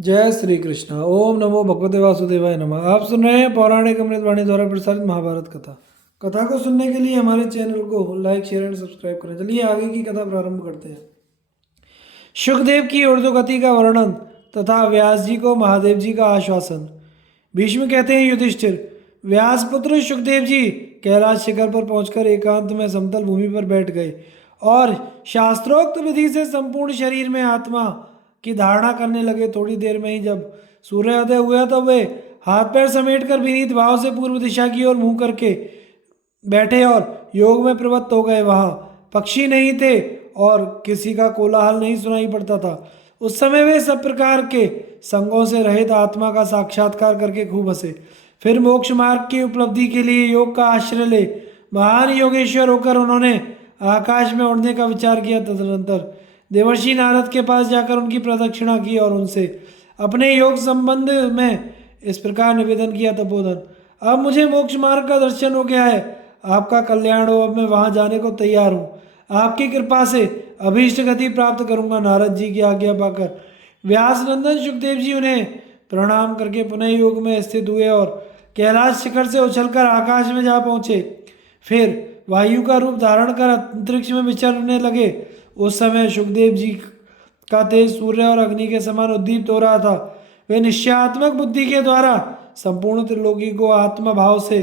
जय श्री कृष्ण। ओम नमो भगवते वासुदेवाय नमः। आप सुन रहे हैं पौराणिक अमृतवाणी द्वारा प्रसारित महाभारत कथा। कथा को सुनने के लिए हमारे चैनल को लाइक शेयर एंड सब्सक्राइब करें। चलिए आगे की कथा प्रारंभ करते हैं। सुखदेव की ऊर्ध्वगति का वर्णन तथा व्यास जी को महादेव जी का आश्वासन। भीष्म कहते हैं, युधिष्ठिर, व्यास पुत्र सुखदेव जी कैलाश शिखर पर पहुंचकर एकांत में समतल भूमि पर बैठ गए और शास्त्रोक्त विधि से संपूर्ण शरीर में आत्मा की धारणा करने लगे। थोड़ी देर में ही जब सूर्योदय हुआ तब वे हाथ पैर समेटकर विनीत भाव से पूर्व दिशा की ओर मुंह करके बैठे और योग में प्रवृत्त हो गए। वहां पक्षी नहीं थे और किसी का कोलाहल नहीं सुनाई पड़ता था। उस समय वे सब प्रकार के संगों से रहित आत्मा का साक्षात्कार करके खूब हंसे। फिर मोक्ष मार्ग की उपलब्धि के लिए योग का आश्रय ले महान योगेश्वर होकर उन्होंने आकाश में उड़ने का विचार किया। तदनंतर देवर्षि नारद के पास जाकर उनकी प्रदक्षिणा की और उनसे अपने योग संबंध में इस प्रकार निवेदन किया, तपोधन, अब मुझे मोक्ष मार्ग का दर्शन हो गया है। आपका कल्याण हो, अब मैं वहां जाने को तैयार हूँ। आपकी कृपा से अभीष्ट गति प्राप्त करूंगा। नारद जी की आज्ञा पाकर व्यास नंदन सुखदेव जी उन्हें प्रणाम करके पुनः योग में स्थित हुए और कैलाश शिखर से उछलकर आकाश में जा पहुंचे। फिर वायु का रूप धारण कर अंतरिक्ष में विचरने लगे। उस समय सुखदेव जी का तेज सूर्य और अग्नि के समान उद्दीप्त हो रहा था। वे निश्चयात्मक बुद्धि के द्वारा संपूर्ण त्रिलोकी को आत्मा भाव से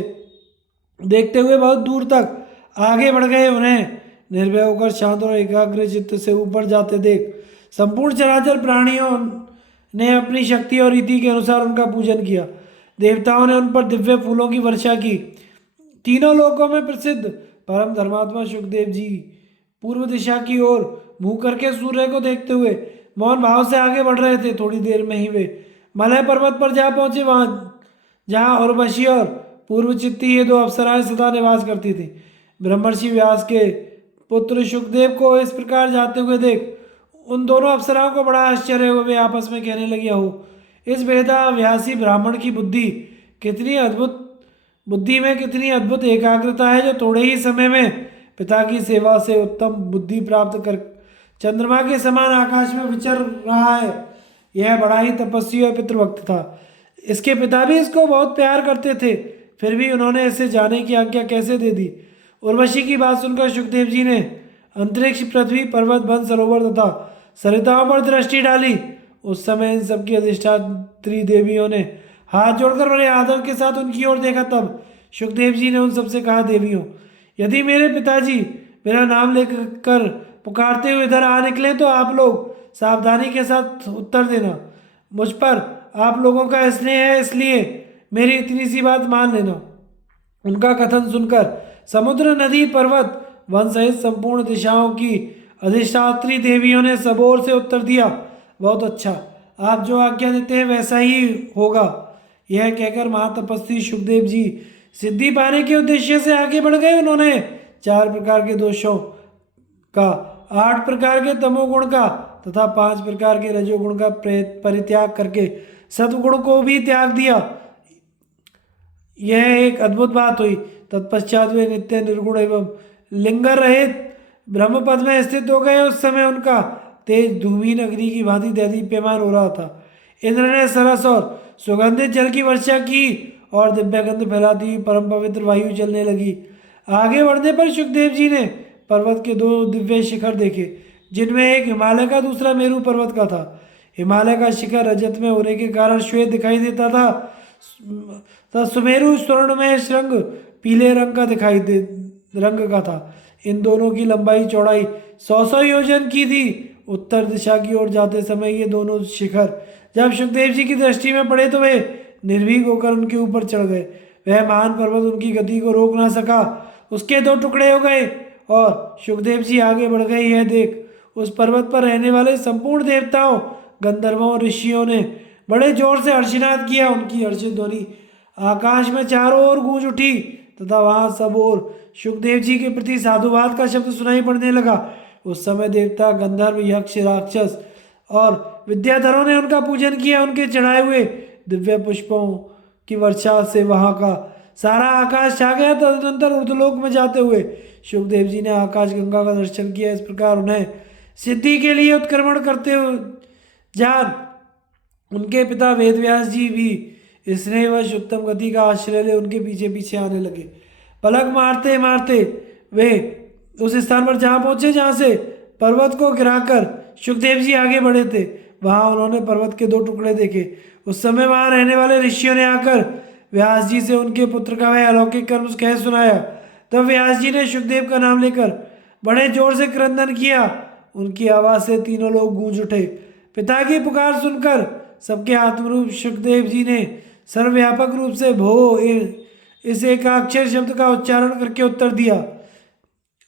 देखते हुए बहुत दूर तक आगे बढ़ गए। उन्हें निर्भय होकर शांत और एकाग्र चित्त से ऊपर जाते देख संपूर्ण चराचर प्राणियों ने अपनी शक्ति और रीति के अनुसार उनका पूजन किया। देवताओं ने उन पर दिव्य फूलों की वर्षा की। तीनों लोकों में प्रसिद्ध परम धर्मात्मा सुखदेव जी पूर्व दिशा की ओर मुंह करके सूर्य को देखते हुए मौन भाव से आगे बढ़ रहे थे। थोड़ी देर में ही वे मलय पर्वत पर जा पहुंचे, वहां जहां उर्वशी और पूर्वचित्ती ये दो अप्सराएं सदा निवास करती थी। ब्रह्मर्षि व्यास के पुत्र सुखदेव को इस प्रकार जाते हुए देख उन दोनों अप्सराओं को बड़ा आश्चर्य हुआ। वे आपस में कहने लगे, हो, इस वेदाभ्यासी ब्राह्मण की बुद्धि में कितनी अद्भुत एकाग्रता है, जो थोड़े ही समय में पिता की सेवा से उत्तम बुद्धि प्राप्त कर चंद्रमा के समान आकाश में विचर रहा है। यह बड़ा ही तपस्वी और पितृभक्त था। इसके पिता भी इसको बहुत प्यार करते थे, फिर भी उन्होंने इसे जाने की आज्ञा कैसे दे दी। उर्वशी की बात सुनकर सुखदेव जी ने अंतरिक्ष, पृथ्वी, पर्वत, वन, सरोवर तथा सरिताओं पर दृष्टि डाली। उस समय इन सबकी अधिष्ठात्री देवियों ने हाथ जोड़कर बड़े आदर के साथ उनकी ओर देखा। तब सुखदेव जी ने उन सबसे कहा, देवियों, यदि मेरे पिताजी मेरा नाम लेकर पुकारते हुए इधर आ निकले तो आप लोग सावधानी के साथ उत्तर देना। मुझ पर आप लोगों का स्नेह है, इसलिए मेरी इतनी सी बात मान लेना। उनका कथन सुनकर समुद्र, नदी, पर्वत, वन सहित संपूर्ण दिशाओं की अधिष्ठात्री देवियों ने सब ओर से उत्तर दिया, बहुत अच्छा, आप जो आज्ञा देते हैं वैसा ही होगा। यह कहकर महातपस्वी सुखदेव जी सिद्धि पाने के उद्देश्य से आगे बढ़ गए। उन्होंने 4 प्रकार के दोषों का, 8 प्रकार के तमोगुण का तथा 5 प्रकार के रजोगुण का परित्याग करके सत्गुण को भी त्याग दिया। यह एक अद्भुत बात हुई। तत्पश्चात वे नित्य निर्गुण एवं लिंगर रहित ब्रह्म पद में स्थित हो गए। उस समय उनका तेज धूमीन अग्नि की भांति दैदीप्यमान हो रहा था। इंद्र ने सरस और सुगंधित जल की वर्षा की और दिव्यगंध फैलाती हुई परम पवित्र वायु चलने लगी। आगे बढ़ने पर सुखदेव जी ने पर्वत के 2 दिव्य शिखर देखे, जिनमें एक हिमालय का, दूसरा मेरू पर्वत का था। हिमालय का शिखर रजत में होने के कारण श्वेत दिखाई देता था, सुमेरु स्वर्णमय श्रृंग पीले रंग का था। इन दोनों की लंबाई चौड़ाई 100 योजन की थी। उत्तर दिशा की ओर जाते समय ये दोनों शिखर जब सुखदेव जी की दृष्टि में पड़े तो वे निर्भीक होकर उनके ऊपर चढ़ गए। वह महान पर्वत उनकी गति को रोक ना सका, उसके 2 टुकड़े हो गए और सुखदेव जी आगे बढ़ गए। यह देख उस पर्वत पर रहने वाले संपूर्ण देवताओं, गंधर्वों और ऋषियों ने बड़े जोर से हर्षनाद किया। उनकी हर्षित ध्वनि आकाश में चारों ओर गूंज उठी तथा वहां सब ओर सुखदेव जी के प्रति साधुवाद का शब्द सुनाई पड़ने लगा। उस समय देवता, गंधर्व, यक्ष, राक्षस और विद्याधरों ने उनका पूजन किया। उनके चढ़ाए हुए दिव्य पुष्पों की वर्षा से वहां का सारा आकाश छा गया। तदनंतर ऊर्ध्वलोक में जाते हुए सुखदेव जी ने आकाश गंगा का दर्शन किया। इस प्रकार उन्हें सिद्धि के लिए उत्क्रमण करते हुए जान उनके पिता वेदव्यास जी भी स्नेहवश उत्तम गति का आश्रय ले उनके पीछे पीछे आने लगे। पलक मारते मारते वे उस स्थान पर जहाँ पहुंचे जहाँ से पर्वत को गिराकर सुखदेव जी आगे बढ़े थे। वहां उन्होंने पर्वत के दो टुकड़े देखे। उस समय वहां रहने वाले ऋषियों ने आकर व्यास जी से उनके पुत्र का वह अलौकिक कर्म कह सुनाया। तब व्यास जी ने सुखदेव का नाम लेकर बड़े जोर से क्रंदन किया। उनकी आवाज से तीनों लोग गूंज उठे। पिता की पुकार सुनकर सबके आत्मरूप सुखदेव जी ने सर्वव्यापक रूप से इस एकाक्षर शब्द का उच्चारण करके उत्तर दिया।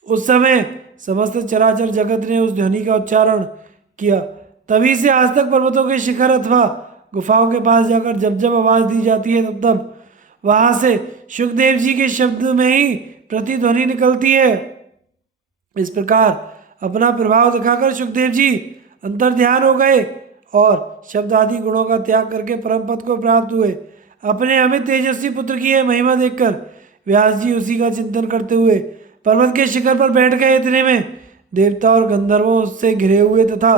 उस समय समस्त चराचर जगत ने उस ध्वनि का उच्चारण किया। तभी से आज तक पर्वतों के शिखर अथवा गुफाओं के पास जाकर जब जब आवाज दी जाती है तब तब वहां से सुखदेव जी के शब्द में ही प्रतिध्वनि निकलती है। इस प्रकार अपना प्रभाव दिखाकर सुखदेव जी अंतर ध्यान हो गए और शब्द आदि गुणों का त्याग करके परम पद को प्राप्त हुए। अपने अमित तेजस्वी पुत्र की यह महिमा देखकर व्यास जी उसी का चिंतन करते हुए पर्वत के शिखर पर बैठ गए। इतने में देवता और गंधर्वों से घिरे हुए तथा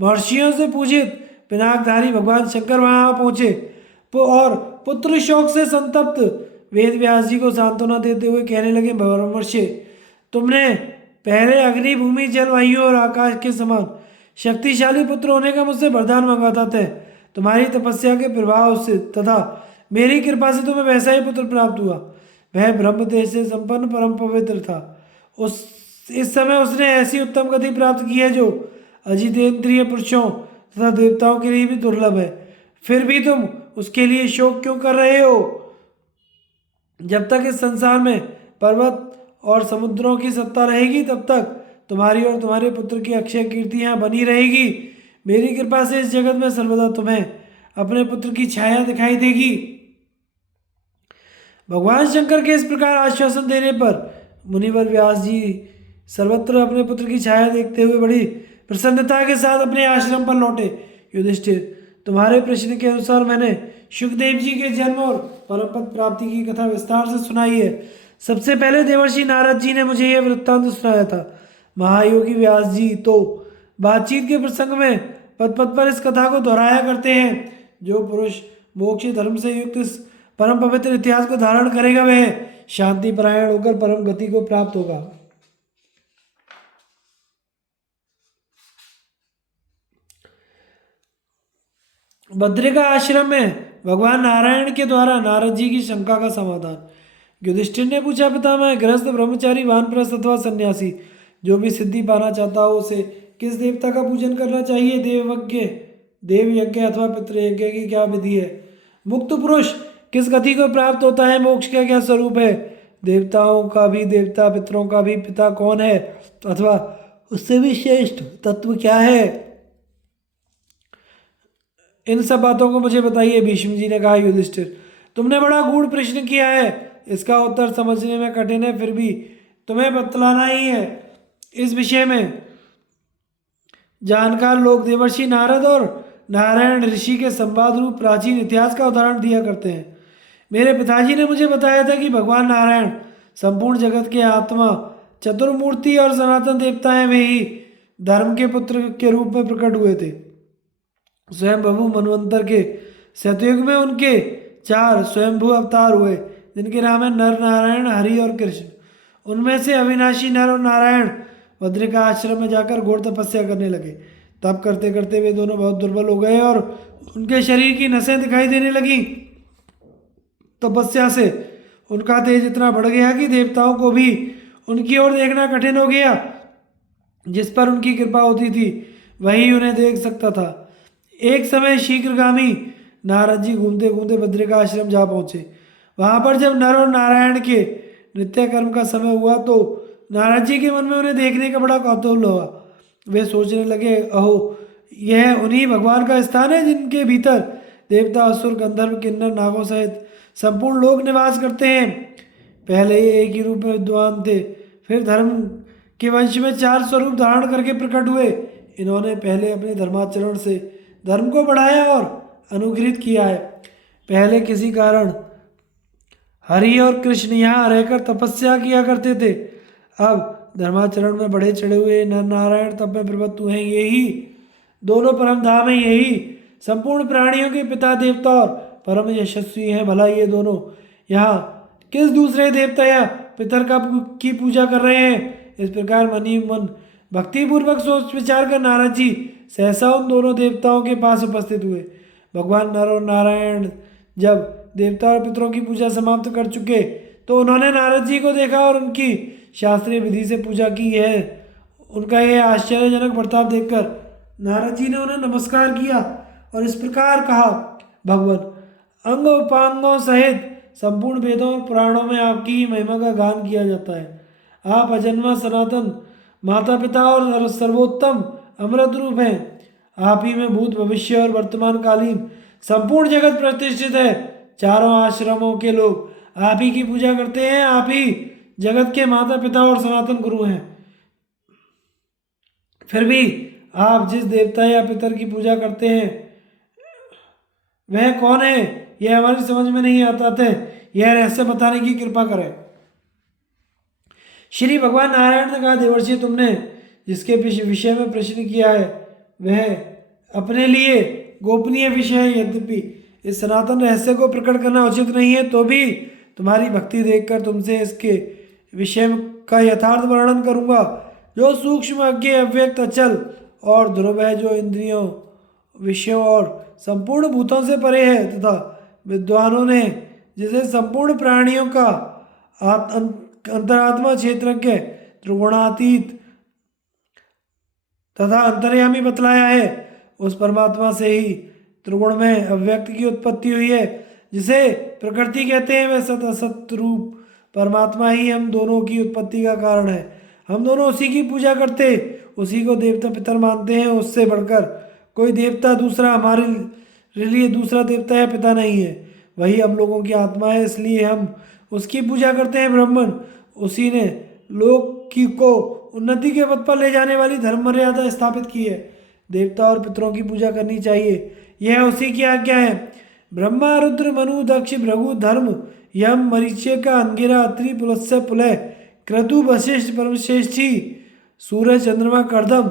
महर्षियों से पूजित पिनाकधारी भगवान शंकर वहां पहुंचे और पुत्र शोक से संतप्त वेद व्यास जी को सांत्वना देते हुए कहने लगे, ब्रह्मर्षि, तुमने पहले अग्नि भूमि जल वायु और आकाश के समान शक्तिशाली पुत्र होने का मुझसे वरदान मांगा था। तुम्हारी तपस्या के प्रभाव से तथा मेरी कृपा से तुम्हें वैसा ही पुत्र प्राप्त हुआ। वह ब्रह्म तेज से संपन्न परम पवित्र था। इस समय उसने ऐसी उत्तम गति प्राप्त की है जो अजितेंद्रिय पुरुषों तथा देवताओं के लिए भी दुर्लभ है। फिर भी तुम उसके लिए शोक क्यों कर रहे हो? जब तक इस संसार में पर्वत और समुद्रों की सत्ता रहेगी तब तक तुम्हारी और तुम्हारे पुत्र की अक्षय कीर्ति यहाँ बनी रहेगी। मेरी कृपा से इस जगत में सर्वदा तुम्हें अपने पुत्र की छाया दिखाई देगी। भगवान शंकर के इस प्रकार आश्वासन देने पर मुनिवर व्यास जी सर्वत्र अपने पुत्र की छाया देखते हुए बड़ी प्रसन्नता के साथ अपने आश्रम पर लौटे। युधिष्ठिर, तुम्हारे प्रश्न के अनुसार मैंने सुखदेव जी के जन्म और परमपद प्राप्ति की कथा विस्तार से सुनाई है। सबसे पहले देवर्षि नारद जी ने मुझे यह वृत्तांत सुनाया था। महायोगी व्यास जी तो बातचीत के प्रसंग में पद पद पर इस कथा को दोहराया करते हैं। जो पुरुष मोक्ष धर्म से युक्त इस परम पवित्र इतिहास को धारण करेगा वह शांति परायण होकर परम गति को प्राप्त होगा। बद्रिका आश्रम में भगवान नारायण के द्वारा नारद जी की शंका का समाधान। युधिष्ठिर ने पूछा, पितामह, गृहस्थ, ब्रह्मचारी, वानप्रस्थ अथवा सन्यासी जो भी सिद्धि पाना चाहता हो उसे किस देवता का पूजन करना चाहिए? देव यज्ञ अथवा पितृयज्ञ की क्या विधि है? मुक्त पुरुष किस गति को प्राप्त होता है? मोक्ष का क्या स्वरूप है? देवताओं का भी देवता, पितरों का भी पिता कौन है अथवा उससे भी श्रेष्ठ तत्व क्या है? इन सब बातों को मुझे बताइए। भीष्म जी ने कहा, युधिष्ठिर, तुमने बड़ा गूढ़ प्रश्न किया है। इसका उत्तर समझने में कठिन है, फिर भी तुम्हें बतलाना ही है। इस विषय में जानकार लोग देवर्षि नारद और नारायण ऋषि के संवाद रूप प्राचीन इतिहास का उदाहरण दिया करते हैं। मेरे पिताजी ने मुझे बताया था कि भगवान नारायण संपूर्ण जगत के आत्मा, चतुर्मूर्ति और सनातन देवता हैं। वे ही धर्म के पुत्र के रूप में प्रकट हुए थे। स्वयं प्रभु मनवंतर के सतयुग में उनके 4 स्वयंभू अवतार हुए जिनके नाम है नर, नारायण, हरि और कृष्ण। उनमें से अविनाशी नर और नारायण बद्रिका आश्रम में जाकर घोर तपस्या करने लगे। तप करते करते वे दोनों बहुत दुर्बल हो गए और उनके शरीर की नसें दिखाई देने लगी। तपस्या से उनका तेज इतना बढ़ गया कि देवताओं को भी उनकी ओर देखना कठिन हो गया। जिस पर उनकी कृपा होती थी वही उन्हें देख सकता था। एक समय शीघ्रगामी नारद जी घूमते घूमते बद्रिका आश्रम जा पहुंचे। वहां पर जब नर और नारायण के नित्य कर्म का समय हुआ तो नारद जी के मन में उन्हें देखने का बड़ा कौतूहल हुआ। वे सोचने लगे, अहो, यह उन्हीं भगवान का स्थान है जिनके भीतर देवता, असुर, गंधर्व, किन्नर, नागों सहित संपूर्ण लोग निवास करते हैं। पहले ये एक ही रूप में विद्वान थे, फिर धर्म के वंश में 4 स्वरूप धारण करके प्रकट हुए। इन्होंने पहले अपने धर्माचरण से धर्म को बढ़ाया और अनुग्रहित किया है। पहले किसी कारण हरि और कृष्ण यहाँ रहकर तपस्या किया करते थे। अब धर्माचरण में बढ़े चढ़े हुए नर नारायण तब में प्रवृत्त हुए हैं। यही दोनों परम धाम है, यही संपूर्ण प्राणियों के पिता देवता और परम यशस्वी हैं। भला ये दोनों यहाँ किस दूसरे देवता या पितर की पूजा कर रहे हैं? इस प्रकार मनी मन भक्ति पूर्वक सोच विचार कर नारद जी सहसा उन दोनों देवताओं के पास उपस्थित हुए। भगवान नर और नारायण जब देवता और पितरों की पूजा समाप्त कर चुके तो उन्होंने नारद जी को देखा और उनकी शास्त्रीय विधि से पूजा की है। उनका यह आश्चर्यजनक बर्ताव देखकर नारद जी ने उन्हें नमस्कार किया और इस प्रकार कहा, भगवान अंग उपांगों सहित संपूर्ण वेदों और पुराणों में आपकी ही महिमा का गान किया जाता है। आप अजन्मा सनातन माता पिता और सर्वोत्तम अमृत रूप हैं। आप ही में भूत भविष्य और वर्तमान कालीन संपूर्ण जगत प्रतिष्ठित है। चारों आश्रमों के लोग आप ही की पूजा करते हैं। आप ही जगत के माता पिता और सनातन गुरु हैं। फिर भी आप जिस देवता या पितर की पूजा करते हैं वह कौन है, यह हमारी समझ में नहीं आता थे। यह रहस्य बताने की कृपा करें। श्री भगवान नारायण ने कहा, देवर्षि तुमने जिसके विषय में प्रश्न किया है वह अपने लिए गोपनीय विषय है। यद्यपि इस सनातन रहस्य को प्रकट करना उचित नहीं है तो भी तुम्हारी भक्ति देखकर तुमसे इसके विषय का यथार्थ वर्णन करूंगा, जो सूक्ष्म अज्ञेय अव्यक्त अचल और ध्रुव है, जो इंद्रियों विषयों और संपूर्ण भूतों से परे है, तथा विद्वानों ने जिसे संपूर्ण प्राणियों का अंतरात्मा क्षेत्रज्ञ त्रिगुणातीत तथा अंतर्यामी बतलाया है। उस परमात्मा से ही त्रिगुण में अव्यक्त की उत्पत्ति हुई है, जिसे प्रकृति कहते हैं। वह सत असत रूप परमात्मा ही हम दोनों की उत्पत्ति का कारण है। हम दोनों उसी की पूजा करते, उसी को देवता पितर मानते हैं। उससे बढ़कर कोई देवता दूसरा हमारे लिए दूसरा देवता या पिता नहीं है। वही हम लोगों की आत्मा है, इसलिए हम उसकी पूजा करते हैं। ब्राह्मण उसी ने लोक की को उन्नति के पथ पर ले जाने वाली धर्म मर्यादा स्थापित की है। देवता और पितरों की पूजा करनी चाहिए, यह उसी की आज्ञा है। ब्रह्मा रुद्र मनु दक्ष भृगु धर्म यम मरीचिका अंगिरा अत्रि पुलस्त्य पुलय क्रतु वशिष्ठ परमश्रेष्ठी सूर्य चंद्रमा कर्दम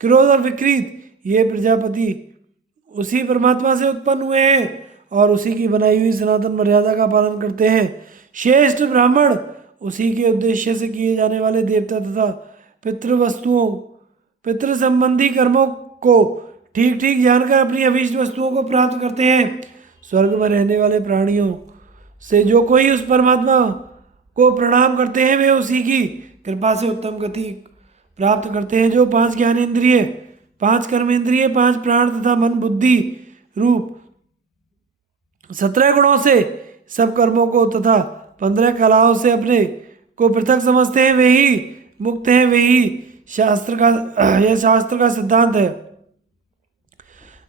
क्रोध और विकृत, ये प्रजापति उसी परमात्मा से उत्पन्न हुए हैं और उसी की बनाई हुई सनातन मर्यादा का पालन करते हैं। श्रेष्ठ ब्राह्मण उसी के उद्देश्य से किए जाने वाले देवता तथा पितृ संबंधी कर्मों को ठीक ठीक जानकर अपनी अभीष्ट वस्तुओं को प्राप्त करते हैं। स्वर्ग में रहने वाले प्राणियों से जो कोई उस परमात्मा को प्रणाम करते हैं वे उसी की कृपा से उत्तम गति प्राप्त करते हैं। जो 5 ज्ञानेंद्रिय 5 कर्मेंद्रिय 5 प्राण तथा मन बुद्धि रूप 17 गुणों से सब कर्मों को तथा 15 कलाओं से अपने को पृथक समझते हैं, वे ही मुक्त हैं। वे ही यह शास्त्र का सिद्धांत है।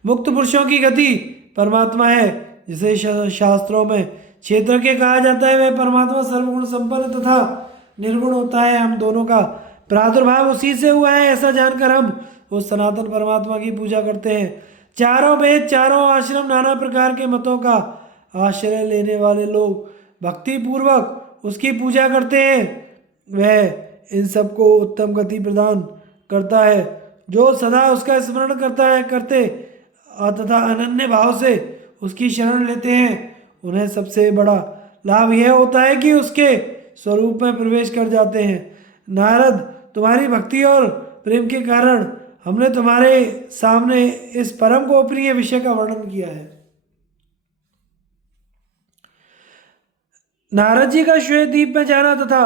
मुक्त पुरुषों की गति परमात्मा है, जिसे शास्त्रों में क्षेत्र के कहा जाता है। वह परमात्मा सर्वगुण संपन्न तथा निर्गुण होता है। हम दोनों का प्रादुर्भाव उसी से हुआ है, ऐसा जानकर हम उस सनातन परमात्मा की पूजा करते हैं। चारों वेद चारों आश्रम नाना प्रकार के मतों का आश्रय लेने वाले लोग भक्ति पूर्वक उसकी पूजा करते हैं। वह इन सबको उत्तम गति प्रदान करता है। जो सदा उसका स्मरण करते तथा अनन्य भाव से उसकी शरण लेते हैं, उन्हें सबसे बड़ा लाभ यह होता है कि उसके स्वरूप में प्रवेश कर जाते हैं। नारद, तुम्हारी भक्ति और प्रेम के कारण हमने तुम्हारे सामने इस परम गोपनीय विषय का वर्णन किया है। नारद जी का श्वेत द्वीप में जाना तथा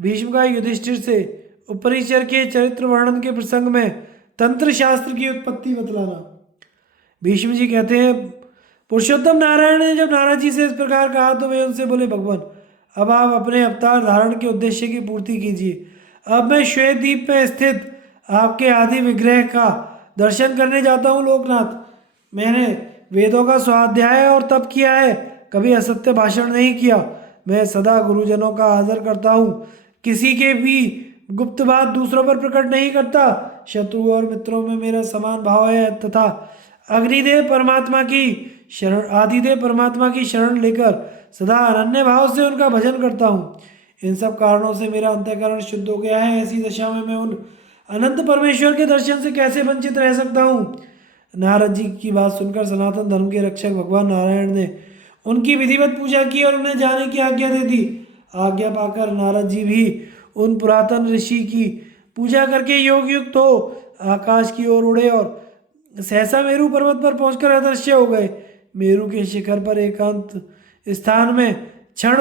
भीष्म का युधिष्ठिर से उपरिचर के चरित्र वर्णन के प्रसंग में तंत्र शास्त्र की उत्पत्ति बतलाना। भीष्म जी कहते हैं, पुरुषोत्तम नारायण ने जब नारद जी से इस प्रकार कहा तो वे उनसे बोले, भगवान अब आप अपने अवतार धारण के उद्देश्य की पूर्ति कीजिए। अब मैं श्वेत द्वीप में स्थित आपके आदि विग्रह का दर्शन करने जाता हूँ। लोकनाथ, मैंने वेदों का स्वाध्याय और तप किया है, कभी असत्य भाषण नहीं किया। मैं सदा गुरुजनों का आदर करता हूँ, किसी के भी गुप्त बात दूसरों पर प्रकट नहीं करता। शत्रु और मित्रों में मेरा समान भाव है तथा अग्निदेव परमात्मा की शरण आदिदेव परमात्मा की शरण लेकर सदा अनन्य भाव से उनका भजन करता हूँ। इन सब कारणों से मेरा अंतःकरण शुद्ध हो गया है। ऐसी दशा में मैं उन अनंत परमेश्वर के दर्शन से कैसे वंचित रह सकता हूँ। नारद जी की बात सुनकर सनातन धर्म के रक्षक भगवान नारायण ने उनकी विधिवत पूजा की और उन्हें जाने की आज्ञा दे दी। आज्ञा पाकर नारद जी भी उन पुरातन ऋषि की पूजा करके योग युक्त हो आकाश की ओर उड़े और सहसा मेरू पर्वत पर पहुंचकर अदृश्य हो गए। मेरू के शिखर पर एकांत स्थान में क्षण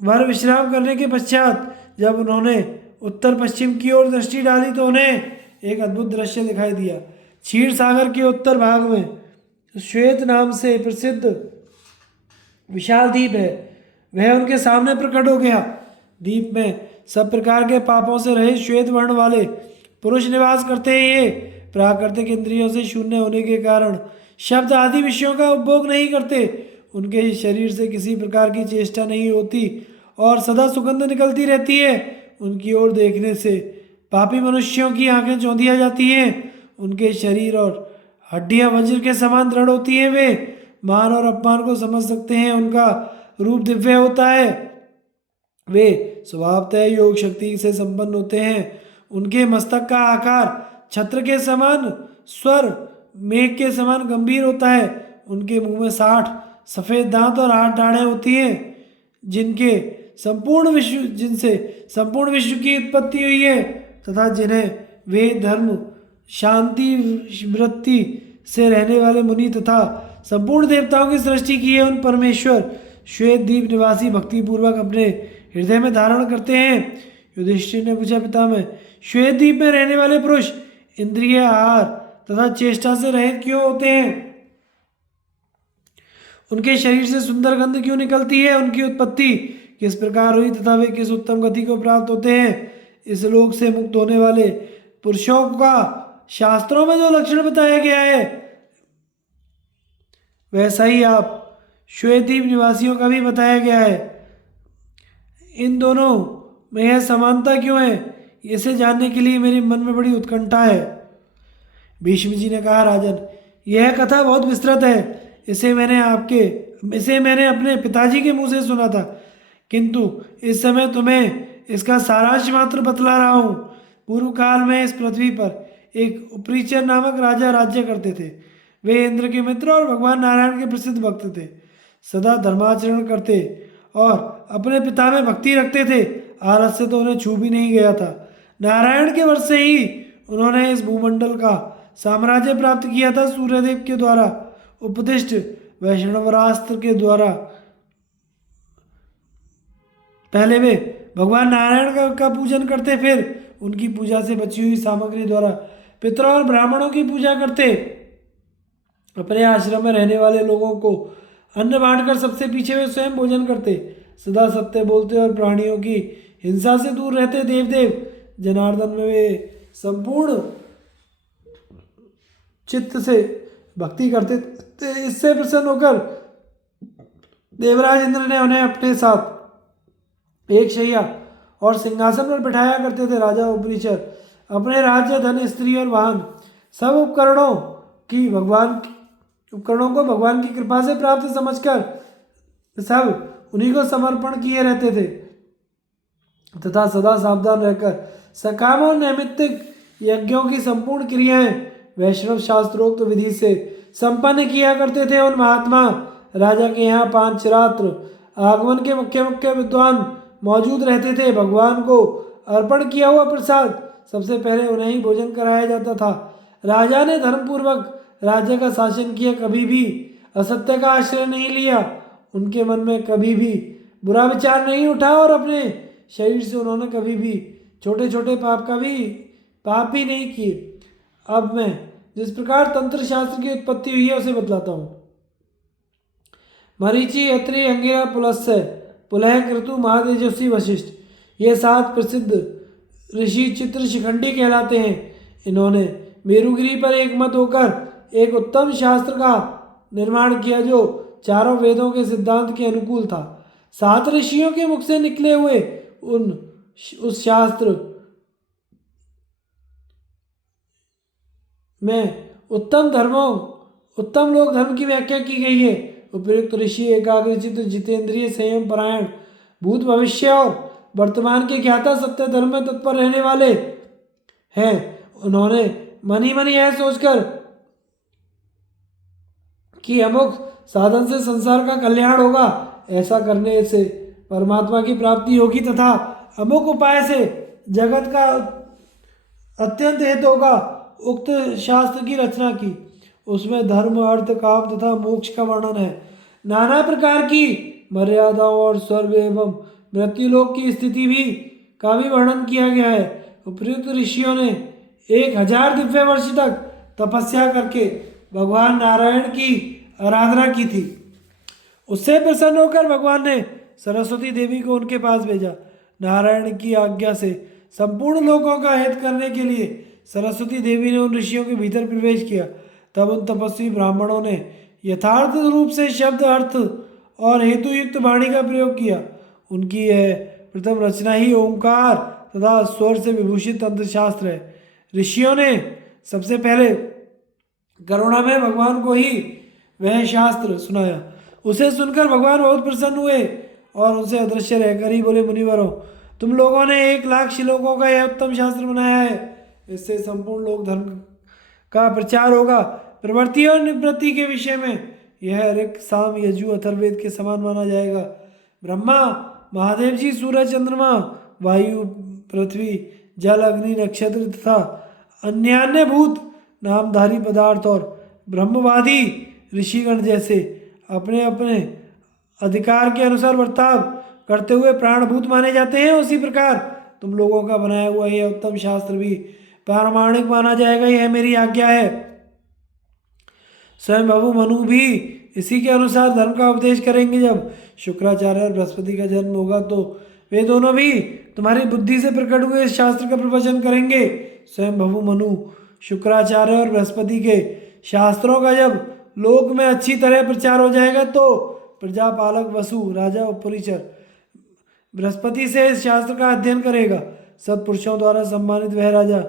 भर विश्राम करने के पश्चात जब उन्होंने उत्तर पश्चिम की ओर दृष्टि डाली तो उन्हें एक अद्भुत दृश्य दिखाई दिया। क्षीर सागर के उत्तर भाग में श्वेत नाम से प्रसिद्ध विशाल द्वीप है, वह उनके सामने प्रकट हो गया। द्वीप में सब प्रकार के पापों से रहित श्वेत वर्ण वाले पुरुष निवास करते हैं। ये प्राकृतिक इंद्रियों से शून्य होने के कारण शब्द आदि विषयों का उपभोग नहीं करते। उनके शरीर से किसी प्रकार की चेष्टा नहीं होती और सदा सुगंध निकलती रहती है। उनकी ओर देखने से पापी मनुष्यों की आंखें चौंधिया जाती हैं। उनके शरीर और हड्डियां वज्र के समान दृढ़ होती हैं। वे मान और अपमान को समझ सकते हैं। उनका रूप दिव्य होता है। वे स्वभावतः योग शक्ति से संपन्न होते हैं। उनके मस्तक का आकार छत्र के समान, स्वर मेघ के समान गंभीर होता है। उनके मुंह में 60 सफेद दांत और 8 दाढ़ें होती हैं, जिनसे संपूर्ण विश्व की उत्पत्ति हुई है तथा जिन्हें वे धर्म शांति वृत्ति से रहने वाले मुनि तथा संपूर्ण देवताओं की सृष्टि की है। उन परमेश्वर श्वेत द्वीप निवासी भक्तिपूर्वक अपने हृदय में धारण करते हैं। युधिष्ठिर ने पूछा, पितामह, श्वेत द्वीप में रहने वाले पुरुष इंद्रिय आहार तथा चेष्टा से रहित क्यों होते हैं? उनके शरीर से सुंदर गंध क्यों निकलती है? उनकी उत्पत्ति किस प्रकार हुई तथा वे किस उत्तम गति को प्राप्त होते हैं? इस लोक से मुक्त होने वाले पुरुषों का शास्त्रों में जो लक्षण बताया गया है वैसा ही आप श्वेतद्वीप निवासियों का भी बताया गया है। इन दोनों में यह समानता क्यों है, इसे जानने के लिए मेरे मन में बड़ी उत्कंठा है। भीष्म जी ने कहा, राजन, यह कथा बहुत विस्तृत है। इसे मैंने अपने पिताजी के मुंह से सुना था, किंतु इस समय तुम्हें इसका सारांश मात्र बतला रहा हूँ। पूर्व काल में इस पृथ्वी पर एक उपरीचर नामक राजा राज्य करते थे। वे इंद्र के मित्र और भगवान नारायण के प्रसिद्ध भक्त थे। सदा धर्माचरण करते और अपने पिता में भक्ति रखते थे। आलस से तो उन्हें छू भी नहीं गया था। नारायण के वर्ष से ही उन्होंने इस भूमंडल का साम्राज्य प्राप्त किया था। सूर्यदेव के द्वारा उपदिष्ट वैष्णवरास्त्र के द्वारा पहले वे भगवान नारायण का पूजन करते, फिर उनकी पूजा से बची हुई सामग्री द्वारा पितरों और ब्राह्मणों की पूजा करते। अपने आश्रम में रहने वाले लोगों को अन्न बांटकर सबसे पीछे वे स्वयं भोजन करते। सदा सत्य बोलते और प्राणियों की हिंसा से दूर रहते। देवदेव जनार्दन में वे संपूर्ण चित्त से भक्ति करते थे। इससे प्रसन्न होकर देवराज इंद्र ने उन्हें अपने साथ एक शैया और सिंहासन पर बिठाया करते थे। राजा उपरीचर अपने राज्य, धन, स्त्री और वाहन सब उपकरणों को भगवान की कृपा से प्राप्त समझकर सब उन्हीं को समर्पण किए रहते थे तथा सदा सावधान रहकर सकाम और नैमित्तिक यज्ञों की संपूर्ण क्रियाएं वैष्णव शास्त्रोक्त विधि से संपन्न किया करते थे। उन महात्मा राजा के यहाँ 5 रात्र आगमन के मुख्य विद्वान मौजूद रहते थे। भगवान को अर्पण किया हुआ प्रसाद सबसे पहले उन्हें ही भोजन कराया जाता था। राजा ने धर्मपूर्वक राज्य का शासन किया, कभी भी असत्य का आश्रय नहीं लिया। उनके मन में कभी भी बुरा विचार नहीं उठा और अपने शरीर से उन्होंने कभी भी छोटे छोटे पाप भी नहीं किए। अब मैं जिस प्रकार तंत्र शास्त्र की उत्पत्ति हुई है उसे बतलाता हूँ। मरीचि, अत्रि, अंगिरा, पुलस्त्य, पुलह, क्रतु, महातेजस्वी, वशिष्ठ, ये 7 प्रसिद्ध ऋषि चित्र शिखंडी कहलाते हैं। इन्होंने मेरुगिरी पर एकमत होकर एक उत्तम शास्त्र का निर्माण किया जो चारों वेदों के सिद्धांत के अनुकूल था। 7 ऋषियों के मुख से निकले हुए उस शास्त्र में उत्तम लोक धर्म की व्याख्या की गई है। उपयुक्त ऋषि एकाग्रचित्त, जितेंद्रिय, संयम परायण, भूत भविष्य और वर्तमान के ज्ञाता सत्य धर्म में तत्पर रहने वाले हैं। उन्होंने मन ही मन यह सोचकर कि अमुक साधन से संसार का कल्याण होगा, ऐसा करने से परमात्मा की प्राप्ति होगी, तथा अमुक उपाय से जगत का अत्यंत हित होगा, उक्त शास्त्र की रचना की। उसमें धर्म, अर्थ, काम तथा मोक्ष का वर्णन है। नाना प्रकार की मर्यादाओं और स्वर्ग एवं मृत्युलोक की स्थिति भी का भी वर्णन किया गया है। उपयुक्त ऋषियों ने 1000 दिव्य वर्ष तक तपस्या करके भगवान नारायण की आराधना की थी। उससे प्रसन्न होकर भगवान ने सरस्वती देवी को उनके पास भेजा। नारायण की आज्ञा से संपूर्ण लोगों का हित करने के लिए सरस्वती देवी ने उन ऋषियों के भीतर प्रवेश किया। तब उन तपस्वी ब्राह्मणों ने यथार्थ रूप से शब्द, अर्थ और हेतुयुक्त वाणी का प्रयोग किया। उनकी यह प्रथम रचना ही ओंकार तथा स्वर से विभूषित तंत्रशास्त्र है। ऋषियों ने सबसे पहले करुणा में भगवान को ही वह शास्त्र सुनाया। उसे सुनकर भगवान बहुत प्रसन्न हुए और उनसे अदृश्य रहकर ही बोले, मुनिवरों, तुम लोगों ने 1,00,000 श्लोकों का यह उत्तम शास्त्र बनाया है। इससे संपूर्ण लोक धर्म का प्रचार होगा। प्रवृत्ति और निवृत्ति के विषय में यह ऋक्, साम, यजु, अथर्ववेद के समान माना जाएगा। ब्रह्मा, महादेव जी, सूरज, चंद्रमा, वायु, पृथ्वी, जल, अग्नि, नक्षत्र तथा अन्यान्य भूत नामधारी पदार्थ और ब्रह्मवादी ऋषिगण जैसे अपने अपने अधिकार के अनुसार बर्ताव करते हुए प्राणभूत माने जाते हैं, उसी प्रकार तुम लोगों का बनाया हुआ यह उत्तम शास्त्र भी प्रामाणिक माना जाएगा। यह मेरी आज्ञा है। स्वयं भगु मनु भी इसी के अनुसार धर्म का उपदेश करेंगे। जब शुक्राचार्य और बृहस्पति का जन्म होगा तो वे दोनों भी तुम्हारी बुद्धि से प्रकट हुए इस शास्त्र का प्रवचन करेंगे। स्वयं भगु मनु, शुक्राचार्य और बृहस्पति के शास्त्रों का जब लोक में अच्छी तरह प्रचार हो जाएगा तो प्रजापालक वसु, राजा और परिचर बृहस्पति से इस शास्त्र का अध्ययन करेगा। सत्पुरुषों द्वारा सम्मानित वह राजा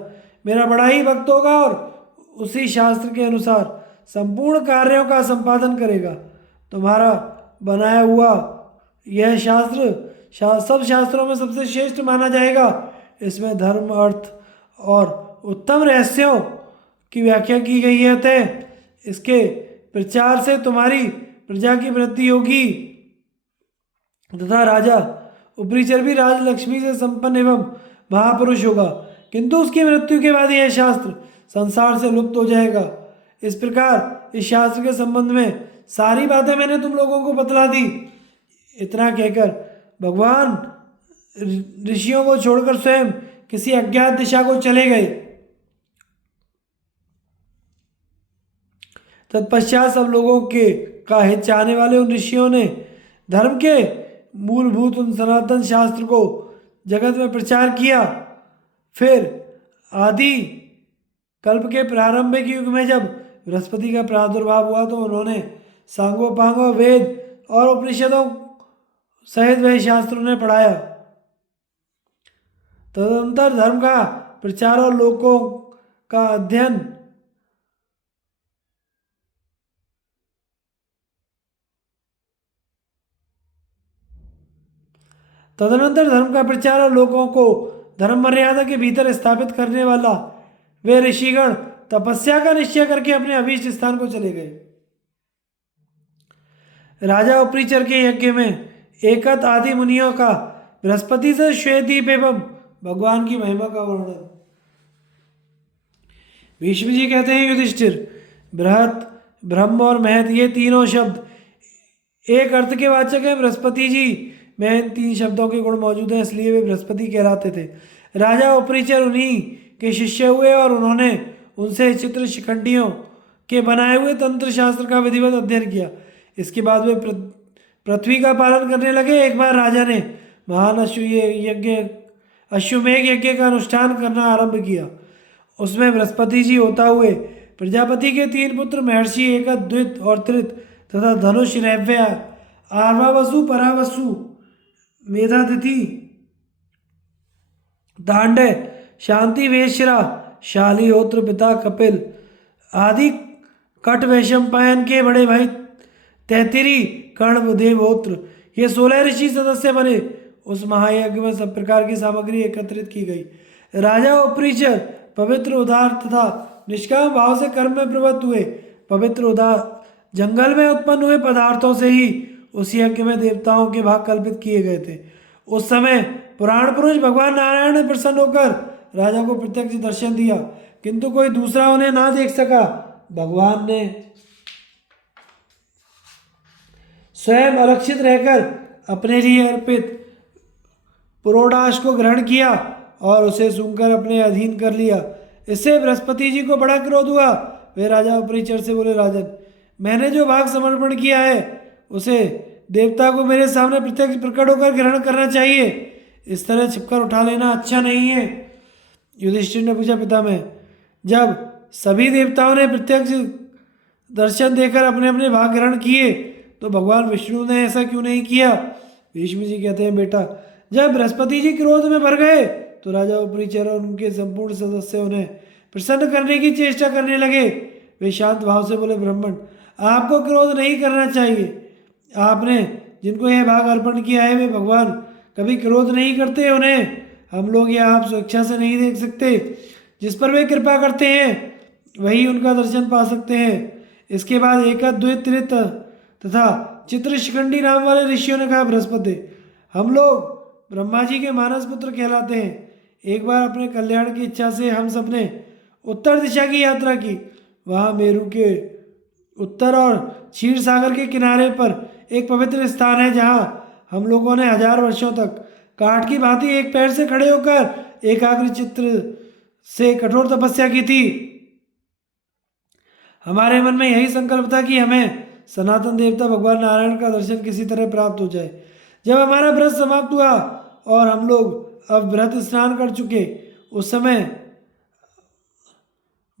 मेरा बड़ा ही भक्त होगा और उसी शास्त्र के अनुसार संपूर्ण कार्यों का संपादन करेगा। तुम्हारा बनाया हुआ यह शास्त्र सब शास्त्रों में सबसे श्रेष्ठ माना जाएगा। इसमें धर्म, अर्थ और उत्तम रहस्यों की व्याख्या की गई है। अतः इसके प्रचार से तुम्हारी प्रजा की वृद्धि होगी तथा राजा उपरिचर भी राजलक्ष्मी से संपन्न एवं महापुरुष होगा। किंतु उसकी मृत्यु के बाद यह शास्त्र संसार से लुप्त हो जाएगा। इस प्रकार इस शास्त्र के संबंध में सारी बातें मैंने तुम लोगों को बतला दी। इतना कहकर भगवान ऋषियों को छोड़कर स्वयं किसी अज्ञात दिशा को चले गए। तत्पश्चात सब लोगों के का हित चाहने वाले उन ऋषियों ने धर्म के मूलभूत उन सनातन शास्त्र को जगत में प्रचार किया। फिर आदि कल्प के प्रारंभिक युग में जब बृहस्पति का प्रादुर्भाव हुआ तो उन्होंने सांगोपांगों, वेद और उपनिषदों सहित वह शास्त्रों ने पढ़ाया। तदनंतर धर्म का प्रचार और लोकों का अध्ययन और लोगों को धर्म मर्यादा के भीतर स्थापित करने वाला वे ऋषिगण तपस्या का निश्चय करके अपने अभीष्ट स्थान को चले गए। राजा उपरिचर के यज्ञ में एकत आदि मुनियों का बृहस्पति से श्वेतदीप एवं भगवान की महिमा का वर्णन। भीष्म जी कहते हैं, युधिष्ठिर, बृहत, ब्रह्म और महत ये तीनों शब्द एक अर्थ के वाचक हैं। बृहस्पति जी में इन 3 शब्दों के गुण मौजूद हैं, इसलिए वे बृहस्पति कहलाते थे। राजा उपरिचर उन्हीं के शिष्य हुए और उन्होंने उनसे चित्र शिखंडियों के बनाए हुए तंत्र शास्त्र का विधिवत अध्ययन किया। इसके बाद वे पृथ्वी का पालन करने लगे। एक बार राजा ने महान अश्वमेघ यज्ञ का अनुष्ठान करना आरंभ किया। उसमें बृहस्पति जी होता हुए प्रजापति के 3 पुत्र महर्षि एकत, द्वित और त्रित तथा धनुष, रैव्या, आर्वावसु, परावसु, मेधातिथि, दांडे, शांति, वेश्यरा, शालिहोत्र, पिता कपिल आदि कट वैशंपायन के बड़े भाई तैतिरी, कर्ण, देवहोत्र ये 16 ऋषि सदस्य बने। उस महायज्ञ में सब प्रकार की सामग्री एकत्रित की गई। राजा उपरिचर पवित्र, उदार तथा निष्काम भाव से कर्म में प्रवृत्त हुए। पवित्र, उदार जंगल में उत्पन्न हुए पदार्थों से ही उस यज्ञ में देवताओं के भाग कल्पित किए गए थे। उस समय पुराण पुरुष भगवान नारायण ने प्रसन्न होकर राजा को प्रत्यक्ष दर्शन दिया, किंतु कोई दूसरा उन्हें ना देख सका। भगवान ने स्वयं अलक्षित रहकर अपने लिए अर्पित पुरोडाश को ग्रहण किया और उसे सूंघकर अपने अधीन कर लिया। इससे बृहस्पति जी को बड़ा क्रोध हुआ। वे राजा उपरीचर से बोले, राजन, मैंने जो भाग समर्पण किया है उसे देवता को मेरे सामने प्रत्यक्ष प्रकट होकर ग्रहण करना चाहिए। इस तरह छिपकर उठा लेना अच्छा नहीं है। युधिष्ठिर ने पूछा, पितामह, जब सभी देवताओं ने प्रत्यक्ष दर्शन देकर अपने अपने भाग ग्रहण किए तो भगवान विष्णु ने ऐसा क्यों नहीं किया? भीष्म जी कहते हैं, बेटा, जब बृहस्पति जी क्रोध में भर गए तो राजा उपरीचर और उनके संपूर्ण सदस्य उन्हें प्रसन्न करने की चेष्टा करने लगे। वे शांत भाव से बोले, ब्राह्मण, आपको क्रोध नहीं करना चाहिए। आपने जिनको यह भाग अर्पण किया है वे भगवान कभी क्रोध नहीं करते। उन्हें हम लोग या आप स्वेच्छा से नहीं देख सकते। जिस पर वे कृपा करते हैं वही उनका दर्शन पा सकते हैं। इसके बाद एकाद्वैत त्रित तथा चित्र शिखंडी नाम वाले ऋषियों ने कहा, बृहस्पति, हम लोग ब्रह्मा जी के मानस पुत्र कहलाते हैं। एक बार अपने कल्याण की इच्छा से हम सब ने उत्तर दिशा की यात्रा की। वहाँ मेरू के उत्तर और क्षीर सागर के किनारे पर एक पवित्र स्थान है जहाँ हम लोगों ने 1000 वर्षों तक काठ की भांति एक पैर से खड़े होकर एकाग्र चित्र से कठोर तपस्या की थी। हमारे मन में यही संकल्प था कि हमें सनातन देवता भगवान नारायण का दर्शन किसी तरह प्राप्त हो जाए। जब हमारा व्रत समाप्त हुआ और हम लोग अब व्रत स्नान कर चुके, उस समय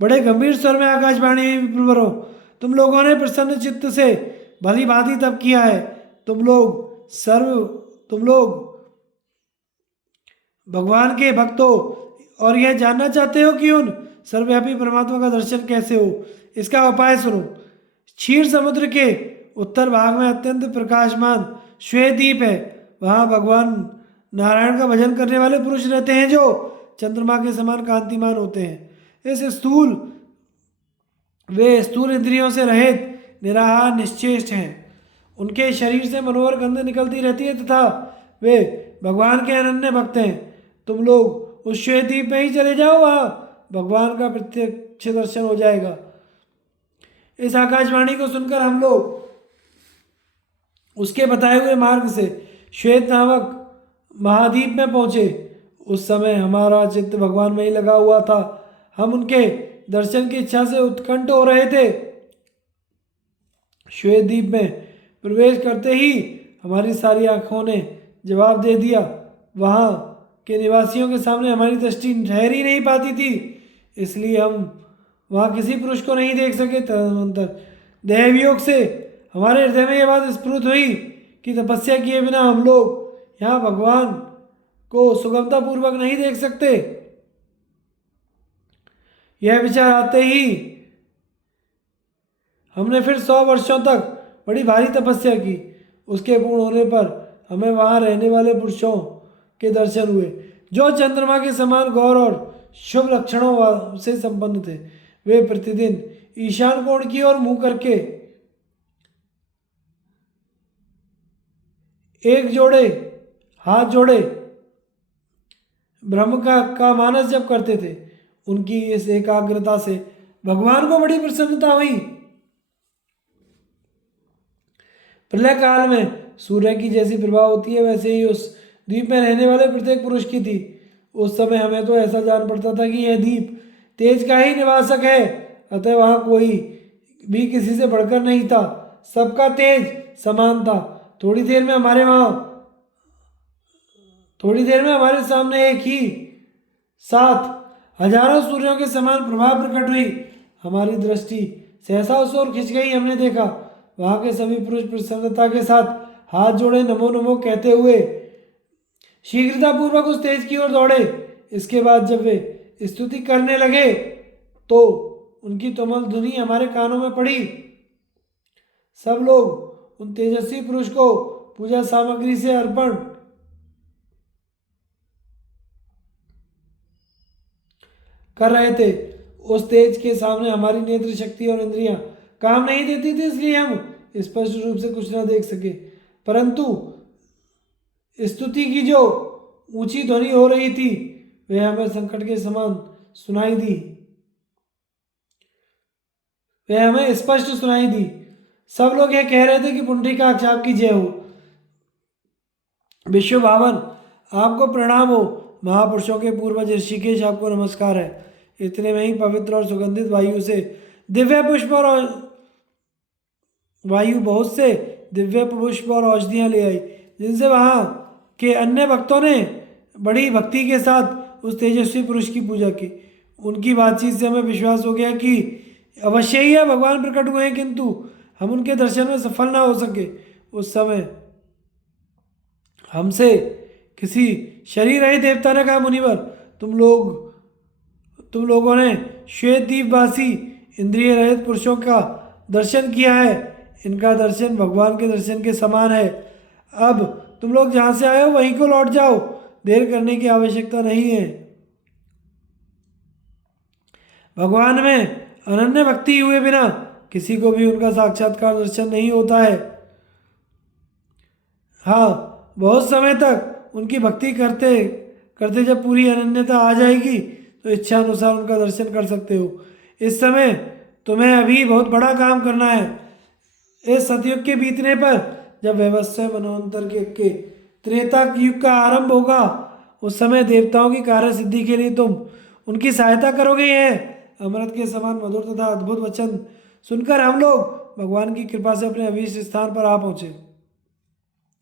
बड़े गंभीर स्वर में आकाशवाणी हुई, विप्रवरों, तुम लोगों ने प्रसन्न चित्त से भली भांति तप किया है। तुम लोग भगवान के भक्त हो और यह जानना चाहते हो कि उन सर्वव्यापी परमात्मा का दर्शन कैसे हो। इसका उपाय सुनो। क्षीर समुद्र के उत्तर भाग में अत्यंत प्रकाशमान श्वेत द्वीप है। वहाँ भगवान नारायण का भजन करने वाले पुरुष रहते हैं जो चंद्रमा के समान कांतिमान होते हैं। वे स्थूल इंद्रियों से रहित निराहार निश्चेष्ट हैं। उनके शरीर से मनोहर गंध निकलती रहती है तथा वे भगवान के अनन्य भक्त हैं। तुम लोग उस श्वेत द्वीप में ही चले जाओ, वहाँ भगवान का प्रत्यक्ष दर्शन हो जाएगा। इस आकाशवाणी को सुनकर हम लोग उसके बताए हुए मार्ग से श्वेत नामक महाद्वीप में पहुंचे। उस समय हमारा चित्त भगवान में ही लगा हुआ था। हम उनके दर्शन की इच्छा से उत्कंठ हो रहे थे। श्वेत द्वीप में प्रवेश करते ही हमारी सारी आंखों ने जवाब दे दिया। वहाँ के निवासियों के सामने हमारी दृष्टि ठहर ही नहीं पाती थी, इसलिए हम वहाँ किसी पुरुष को नहीं देख सके। तदनंतर दैवयोग से हमारे हृदय में यह बात स्फुरित हुई कि तपस्या किए बिना हम लोग यहाँ भगवान को सुगमतापूर्वक नहीं देख सकते। यह विचार आते ही हमने फिर 100 वर्षों तक बड़ी भारी तपस्या की। उसके पूर्ण होने पर हमें वहाँ रहने वाले पुरुषों के दर्शन हुए जो चंद्रमा के समान गौर और शुभ लक्षणों से संपन्न थे। वे प्रतिदिन ईशान कोण की ओर मुंह करके एक जोड़े हाथ जोड़े ब्रह्म का मानस जप करते थे। उनकी इस एकाग्रता से भगवान को बड़ी प्रसन्नता हुई। प्रलय काल में सूर्य की जैसी प्रभा होती है वैसे ही उस द्वीप में रहने वाले प्रत्येक पुरुष की थी। उस समय हमें तो ऐसा जान पड़ता था कि यह द्वीप तेज का ही निवासक है, अतः वहाँ कोई भी किसी से बढ़कर नहीं था। सबका तेज समान था। थोड़ी देर में हमारे सामने एक ही साथ हजारों सूर्यों के समान प्रभाव प्रकट हुई। हमारी दृष्टि सहसा उस ओर खिंच गई। हमने देखा वहाँ के सभी पुरुष प्रसन्नता के साथ हाथ जोड़े नमो नमो कहते हुए शीघ्रतापूर्वक उस तेज की ओर दौड़े। इसके बाद जब वे स्तुति करने लगे तो उनकी तुमुल ध्वनि हमारे कानों में पड़ी। सब लोग उन तेजस्वी पुरुष को पूजा सामग्री से अर्पण कर रहे थे। उस तेज के सामने हमारी नेत्र शक्ति और इंद्रियां काम नहीं देती थी, इसलिए हम स्पष्ट रूप से कुछ ना देख सके, परंतु स्तुति की जो ऊंची ध्वनि हो रही थी वह हमें संकट के समान सुनाई दी, वह हमें स्पष्ट सुनाई दी। सब लोग यह कह रहे थे कि पुंडरीकाक्ष आपकी जय हो, विश्व भावन आपको प्रणाम हो, महापुरुषों के पूर्वज ऋषिकेश आपको नमस्कार है। इतने में ही पवित्र और सुगंधित वायु से दिव्य पुष्प और वायु बहुत से दिव्य पुष्प और औषधियाँ ले आई, जिनसे वहाँ के अन्य भक्तों ने बड़ी भक्ति के साथ उस तेजस्वी पुरुष की पूजा की। उनकी बातचीत से हमें विश्वास हो गया कि अवश्य ही भगवान प्रकट हुए हैं, किंतु हम उनके दर्शन में सफल ना हो सके। उस समय हमसे किसी शरीर रहित देवता ने कहा, मुनिवर तुम लोगों ने श्वेत द्वीपवासी इंद्रिय रहित पुरुषों का दर्शन किया है, इनका दर्शन भगवान के दर्शन के समान है। अब तुम लोग जहाँ से आए हो वहीं को लौट जाओ, देर करने की आवश्यकता नहीं है। भगवान में अनन्य भक्ति हुए बिना किसी को भी उनका साक्षात्कार दर्शन नहीं होता है। हाँ, बहुत समय तक उनकी भक्ति करते करते जब पूरी अनन्यता आ जाएगी तो इच्छा अनुसार उनका दर्शन कर सकते हो। इस समय तुम्हें अभी बहुत बड़ा काम करना है। इस सतयुग के बीतने पर जब वैवस्वत मनवंतर के त्रेता युग का आरंभ होगा, उस समय देवताओं की कार्य सिद्धि के लिए तुम उनकी सहायता करोगे। यह अमृत के समान मधुर तथा अद्भुत वचन सुनकर हम लोग भगवान की कृपा से अपने अभीष्ट स्थान पर आ पहुँचे।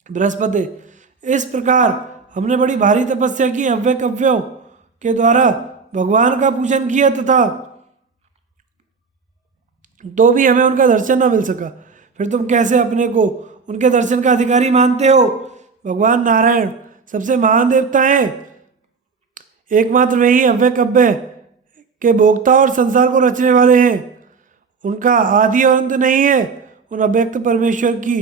बृहस्पति, इस प्रकार हमने बड़ी भारी तपस्या की, अव्यय कव्यों के द्वारा भगवान का पूजन किया, तथा तो भी हमें उनका दर्शन न मिल सका। फिर तुम कैसे अपने को उनके दर्शन का अधिकारी मानते हो? भगवान नारायण सबसे महान देवता हैं, एकमात्र वही अव्यय कव्य के भोक्ता और संसार को रचने वाले हैं। उनका आदि और अंत नहीं है। उन अव्यक्त परमेश्वर की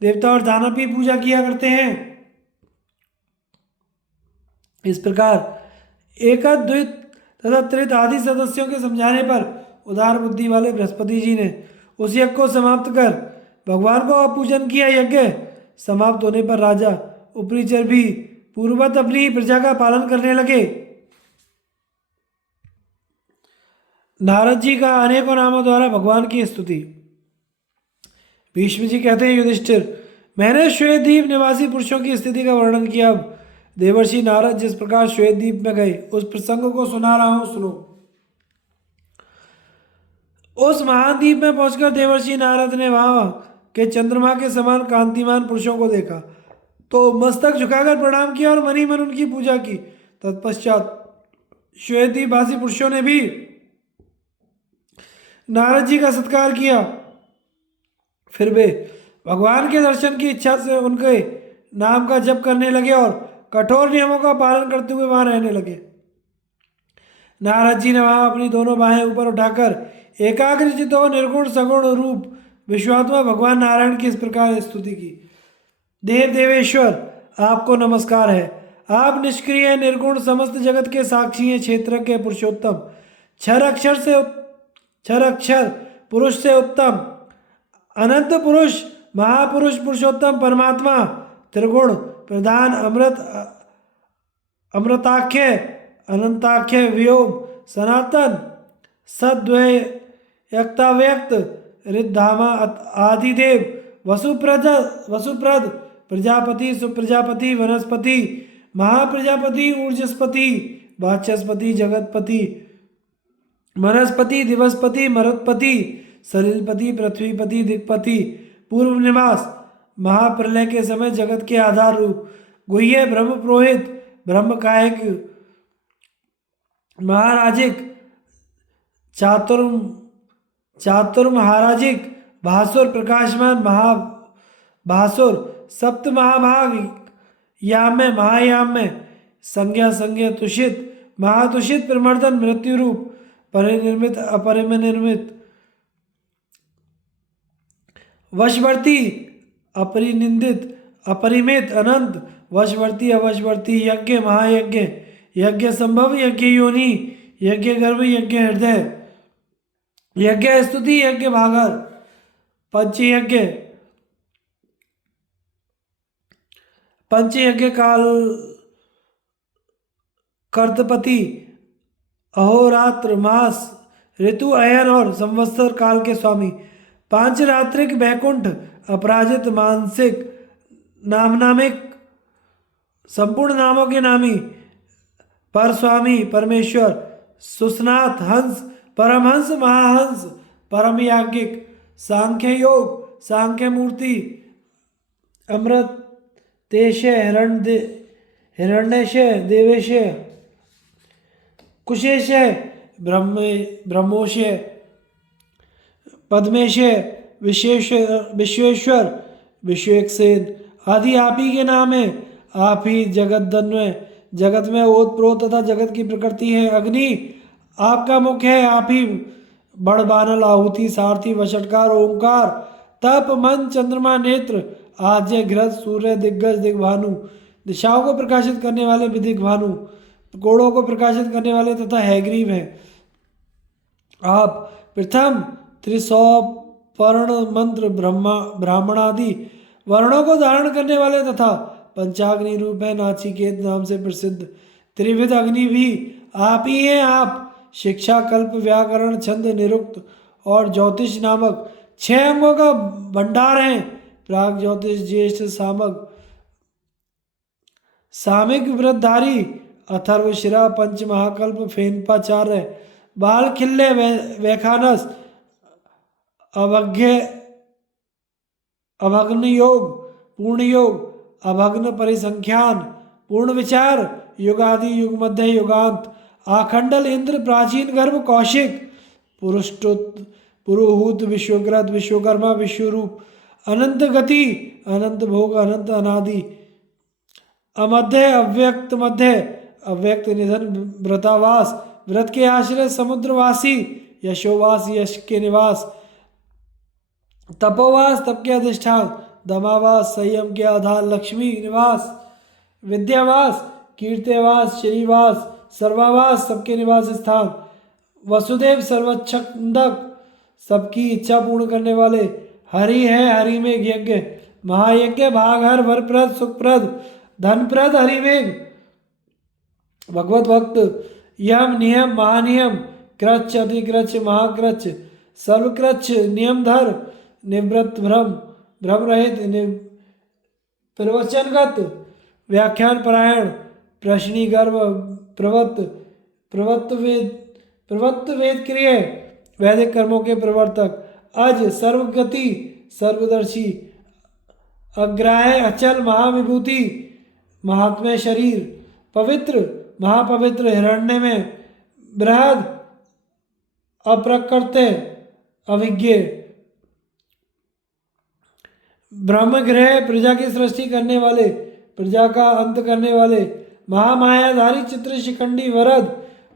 देवता और दानव भी पूजा किया करते हैं। इस प्रकार एकाद द्वित तथा त्रित आदि सदस्यों के समझाने पर उदार बुद्धि वाले बृहस्पति जी ने उस यज्ञ को समाप्त कर भगवान को पूजन किया। यज्ञ समाप्त होने पर राजा उपरीचर भी पूर्ववत अपनी प्रजा का पालन करने लगे। नारद जी का अनेकों नामों द्वारा भगवान की स्तुति। भीष्म जी कहते हैं, युधिष्ठिर, मैंने श्वेतद्वीप निवासी पुरुषों की स्थिति का वर्णन किया। अब देवर्षि नारद जिस प्रकार श्वेतद्वीप में गए उस प्रसंग को सुना रहा हूं, सुनो। उस महाद्वीप में पहुंचकर देवर्षि नारद ने वहां के चंद्रमा के समान कांतिमान पुरुषों को देखा तो मस्तक झुकाकर प्रणाम किया और मनी मन उनकी पूजा की। तत्पश्चात श्वेतद्वीपवासी पुरुषों ने भी नारद जी का सत्कार किया। फिर वे भगवान के दर्शन की इच्छा से उनके नाम का जप करने लगे और कठोर नियमों का पालन करते हुए वहां रहने लगे। नारद जी ने वहां अपनी दोनों बाहें ऊपर उठाकर एकाग्रचित्तो निर्गुण सगुण रूप विश्वात्मा भगवान नारायण की इस प्रकार स्तुति की। देव देवेश्वर, आपको नमस्कार है। आप निष्क्रिय निर्गुण समस्त जगत के साक्षी हैं, क्षेत्र के पुरुषोत्तम, क्षर अक्षर पुरुष से उत्तम, अनंत पुरुष, महापुरुष, पुरुषोत्तम परमात्मा, त्रिगुण प्रधान, अमृताख्य, अनंताख्य, व्योम, सनातन, सद्वय, व्यक्त, रिद्धामा, आदिदेव, वसुप्रद, प्रजापति, सुप्रजापति, वनस्पति, महाप्रजापति, ऊर्जस्पति, वाचस्पति, जगतपति, मनस्पति, दिवसपति, मरुत्पति, सलिलपति, पृथ्वीपति, दिक्पति, पूर्व निवास, महाप्रलय के समय जगत के आधार रूप, गुह्य, ब्रह्म पुरोहित, ब्रह्म कायक, महाराजिक, चातुर महाराजिक, भासुर, प्रकाशमान, भासुर, सप्त महाभाग, याम्य, महायाम्य, संज्ञा, तुषित, महातुषित, प्रमर्दन, मृत्यु रूप, परिनिर्मित, अपरिनिर्मित, वशवर्ती, अपरिनिंदित, अपरिमित, अनंत, वशवर्ती, अवशवर्ती, यज्ञ, महायज्ञ, यज्ञ संभव, यज्ञ योनि, यज्ञ गर्भ, यज्ञ हृदय, यज्ञ स्तुति, यज्ञ भागर, पंचयज्ञ पंचयज्ञ काल कर्तपति अहोरात्र मास ऋतु अयन और संवत्सर काल के स्वामी, पांच रात्रिक वैकुंठ अपराजित मानसिक नामनामिक संपूर्ण नामों के नामी पर स्वामी परमेश्वर सुस्नाथ हंस परमहंस महाहंस परम याज्ञिक सांख्य योग सांख्य मूर्ति अमृत तेशय हिरण्यशय देवेशय कुशेशय ब्रह्मोशय पद्मेशय विश्वेश्वर विश्वेकसेन आदि आप ही के नाम है। आप ही जगतधन्वय जगत में ओत प्रोत तथा जगत की प्रकृति है। अग्नि आपका मुख है। आप ही बड़बानल आहुति सारथी वषटकार ओंकार तप मन चंद्रमा नेत्र आज्य घृत सूर्य दिग्गज दिग्भानु दिशाओं को प्रकाशित करने वाले विदिक भानु कोड़ों को प्रकाशित करने वाले तथा हैग्रीव हैं। आप प्रथम त्रिसौपर्ण मंत्र ब्राह्मणादि वर्णों को धारण करने वाले तथा पंचाग्नि रूप है। नाचिकेत नाम से प्रसिद्ध त्रिविध अग्नि भी आप ही हैं। आप शिक्षा कल्प व्याकरण छंद निरुक्त और ज्योतिष नामक 6 अंगों का भंडार हैं। प्राग ज्योतिष ज्येष्ठ सामक सामिक व्रतधारी अथर्व शिरा पंच महाकल्प फेनपाचार्य बाल खिल्ले वैखानस अभग्न योग पूर्ण योग अभग्न परिसंख्यान पूर्ण विचार युगादि युग मध्य युगांत आखंडल इंद्र प्राचीन गर्भ कौशिक पुरुषोत्त पुरोहूत विश्वग्रत विश्वकर्मा विश्वरूप अनंत गति अनंत भोग अनंत अनादि अमध्य अव्यक्त निधन व्रतावास व्रत के आश्रय समुद्रवासी यशोवास यश के निवास तपोवास तप के अधिष्ठान दमावास संयम के आधार लक्ष्मी निवास विद्यावास कीर्तिवास श्रीवास सर्वावास सबके निवास स्थान वसुदेव सर्वच्छंदक सबकी इच्छा पूर्ण करने वाले हरि है। हरि में यज्ञ महायज्ञ भागहर वरप्रद सुखप्रद धनप्रद हरिमेघ भगवत भक्त यम नियम महानियम कृच्छ अधिकृच्छ महाकृच्छ सर्वकृच्छ नियमधर निवृत्त भ्रम रहित प्रवचनगत व्याख्यान परायण प्रश्नी गर्भ प्रवत्त वेद क्रिय वैदिक कर्मों के प्रवर्तक अज सर्वगति सर्वदर्शी अग्राह्य अचल महाविभूति महात्म्य शरीर पवित्र महापवित्र हिरण्य में बृहद अप्रकृत्य अभिज्ञ ब्रह्मगृह प्रजा की सृष्टि करने वाले प्रजा का अंत करने वाले महामायाधारी चित्र शिखंडी वरद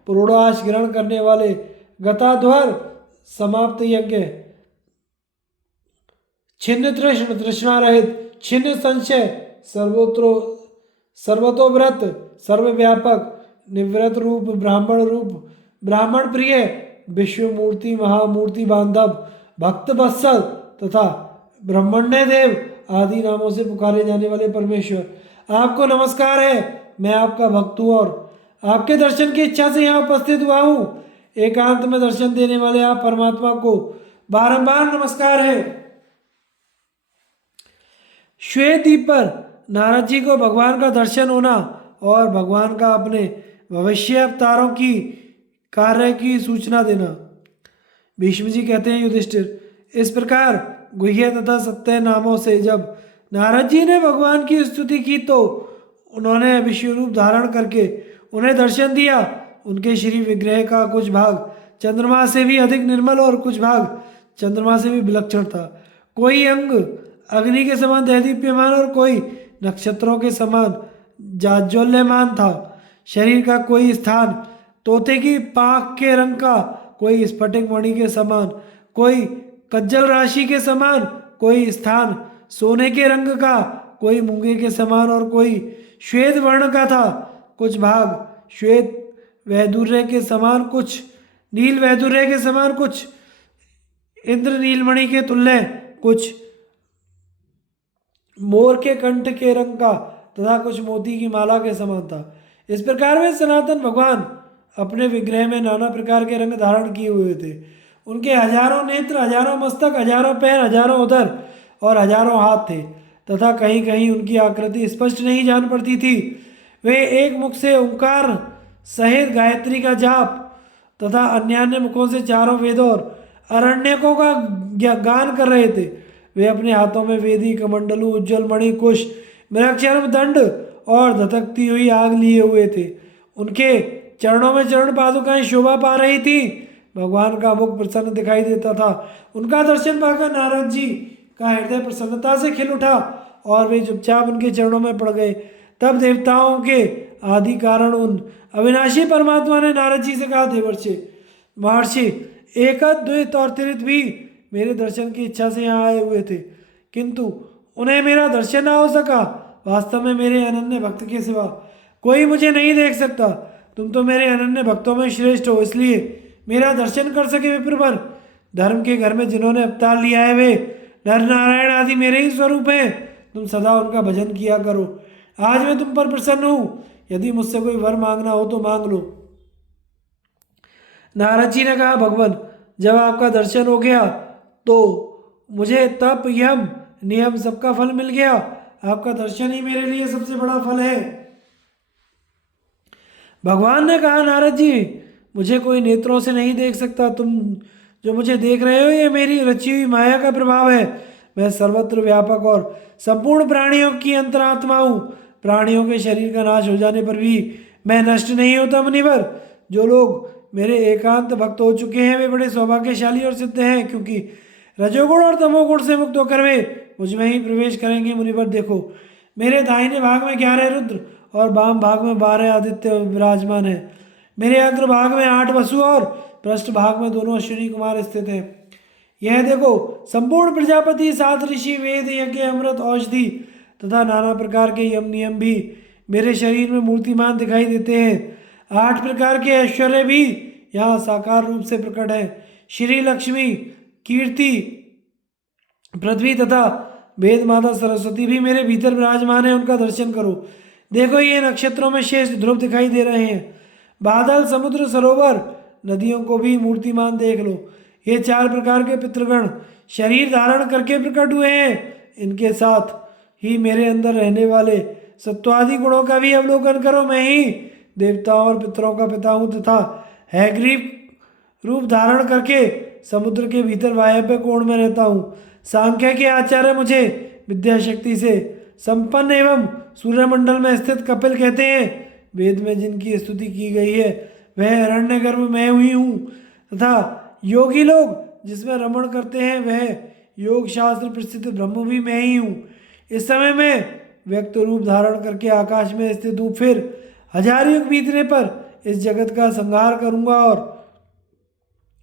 पुरोडाश ग्रहण करने वाले गताध्वर समाप्त यज्ञ छिन्न तृष्ण तृष्णा रहित छिन्न संशय सर्वतोव्रत सर्वव्यापक निवृत्त रूप ब्राह्मण प्रिय विश्व मूर्ति महामूर्ति बांधव भक्त वत्सल तथा ब्रह्मण्य देव आदि नामों से पुकारे जाने वाले परमेश्वर आपको नमस्कार है। मैं आपका भक्त हूँ और आपके दर्शन की इच्छा से यहाँ उपस्थित हुआ हूँ। एकांत में दर्शन देने वाले आप परमात्मा को बारंबार नमस्कार है। श्वेत द्वीप पर नारद जी को भगवान का दर्शन होना और भगवान का अपने भविष्य अवतारों की कार्य की सूचना देना। भीष्म जी कहते हैं युधिष्ठिर इस प्रकार गुह्य तथा सत्य नामों से जब नारद जी ने भगवान की स्तुति की तो उन्होंने विश्व रूप धारण करके उन्हें दर्शन दिया। उनके श्री विग्रह का कुछ भाग चंद्रमा से भी अधिक निर्मल और कुछ भाग चंद्रमा से भी विलक्षण था। कोई अंग अग्नि के समान दैदीप्यमान और कोई नक्षत्रों के समान जाज्वल्यमान था। शरीर का कोई स्थान तोते की पाख के रंग का, कोई स्फटिक मणि के समान, कोई कज्जल राशि के समान, कोई स्थान सोने के रंग का, कोई मूंगे के समान और कोई श्वेत वर्ण का था। कुछ भाग श्वेत वैदुर्य के समान, कुछ नील वैदुर्य के समान, कुछ इंद्र नीलमणि के तुल्य कुछ मोर के कंठ के रंग का तथा कुछ मोती की माला के समान था। इस प्रकार वे सनातन भगवान अपने विग्रह में नाना प्रकार के रंग धारण किए हुए थे। उनके हजारों नेत्र, हजारों मस्तक, हजारों पैर, हजारों उदर और हजारों हाथ थे तथा कहीं कहीं उनकी आकृति स्पष्ट नहीं जान पड़ती थी। वे एक मुख से ओंकार सहित गायत्री का जाप तथा अन्य मुखों से चारों वेदों और अरण्यकों का गान कर रहे थे। वे अपने हाथों में वेदी कमंडलू, उज्ज्वल मणि, कुश, मृगचर्म, दंड और धधकती हुई आग लिए हुए थे। उनके चरणों में चरण पादुकाएं शोभा पा रही थी। भगवान का मुख प्रसन्न दिखाई देता था। उनका दर्शन पाकर नारद जी का हृदय प्रसन्नता से खिल उठा और वे चुपचाप उनके चरणों में पड़ गए। तब देवताओं के आदि कारण उन अविनाशी परमात्मा ने नारद जी से कहा, देवर्षि महर्षि एक द्वित और त्रित भी मेरे दर्शन की इच्छा से यहाँ आए हुए थे, किंतु उन्हें मेरा दर्शन ना हो सका। वास्तव में मेरे अनन्य भक्त के सिवा कोई मुझे नहीं देख सकता। तुम तो मेरे अनन्य भक्तों में श्रेष्ठ हो, इसलिए मेरा दर्शन कर सके विप्रवर। धर्म के घर में जिन्होंने अवतार लिया है वे नर नारायण आदि मेरे ही स्वरूप हैं। तुम सदा उनका भजन किया करो। आज मैं तुम पर प्रसन्न हूँ। यदि मुझसे कोई वर मांगना हो तो मांग लो। नारद जी ने कहा, भगवान जब आपका दर्शन हो गया तो मुझे तप, यम, नियम सबका फल मिल गया। आपका दर्शन ही मेरे लिए सबसे बड़ा फल है। भगवान ने कहा, नारद जी मुझे कोई नेत्रों से नहीं देख सकता। तुम जो मुझे देख रहे हो ये मेरी रची हुई माया का प्रभाव है। मैं सर्वत्र व्यापक और संपूर्ण प्राणियों की अंतरात्मा हूँ। प्राणियों के शरीर का नाश हो जाने पर भी मैं नष्ट नहीं होता मुनिवर। जो लोग मेरे एकांत भक्त हो चुके हैं वे बड़े सौभाग्यशाली और सिद्ध हैं, क्योंकि रजोगुण और तमोगुण से मुक्त होकर वे मुझ में ही प्रवेश करेंगे। मुनिवर देखो, मेरे दाहिने भाग में 11 रुद्र और वाम भाग में 12 आदित्य विराजमान है। मेरे अग्र भाग में 8 वसु और पृष्ठ भाग में दोनों अश्विनी कुमार स्थित हैं। यह देखो, संपूर्ण प्रजापति, 7 ऋषि, वेद, यज्ञ, अमृत, औषधि तथा नाना प्रकार के यम नियम भी मेरे शरीर में मूर्तिमान दिखाई देते हैं। 8 प्रकार के ऐश्वर्य भी यहाँ साकार रूप से प्रकट है। श्री लक्ष्मी, कीर्ति, पृथ्वी तथा वेद माता सरस्वती भी मेरे भीतर विराजमान है। उनका दर्शन करो। देखो, ये नक्षत्रों में शेष ध्रुव दिखाई दे रहे हैं। बादल, समुद्र, सरोवर, नदियों को भी मूर्तिमान देख लो। ये 4 प्रकार के पितृगण शरीर धारण करके प्रकट हुए हैं। इनके साथ ही मेरे अंदर रहने वाले सत्वादि गुणों का भी अवलोकन करो। मैं ही देवताओं और पितरों का पिता हूँ तथा हैग्रीव रूप धारण करके समुद्र के भीतर वायव्य कोण में रहता हूँ। सांख्य के आचार्य मुझे विद्या शक्ति से संपन्न एवं सूर्यमंडल में स्थित कपिल कहते हैं। वेद में जिनकी स्तुति की गई है वह हिरण्य गर्भ मैं हुई हूँ तथा योगी लोग जिसमें रमण करते हैं वह योग शास्त्र प्रसिद्ध ब्रह्म भी मैं ही हूँ। इस समय मैं व्यक्त रूप धारण करके आकाश में स्थित हूँ। फिर 1000 युग बीतने पर इस जगत का संहार करूँगा और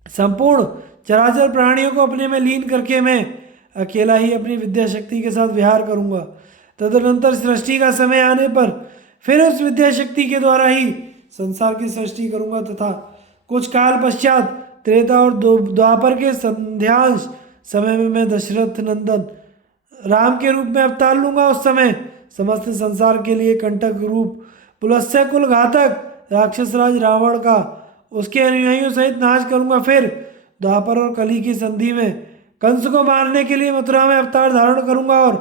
संपूर्ण चराचर प्राणियों को अपने में लीन करके मैं अकेला ही अपनी विद्या शक्ति के साथ विहार करूँगा। तदनंतर सृष्टि का समय आने पर फिर उस विद्या शक्ति के द्वारा ही संसार की सृष्टि करूँगा तथा कुछ काल पश्चात त्रेता और द्वापर के संध्यांश समय में मैं दशरथ नंदन राम के रूप में अवतार लूंगा। उस समय समस्त संसार के लिए कंटक रूप पुलस्त्य कुल घातक राक्षस राज रावण का उसके अनुयायियों सहित नाश करूंगा। फिर द्वापर और कली की संधि में कंस को मारने के लिए मथुरा में अवतार धारण करूंगा और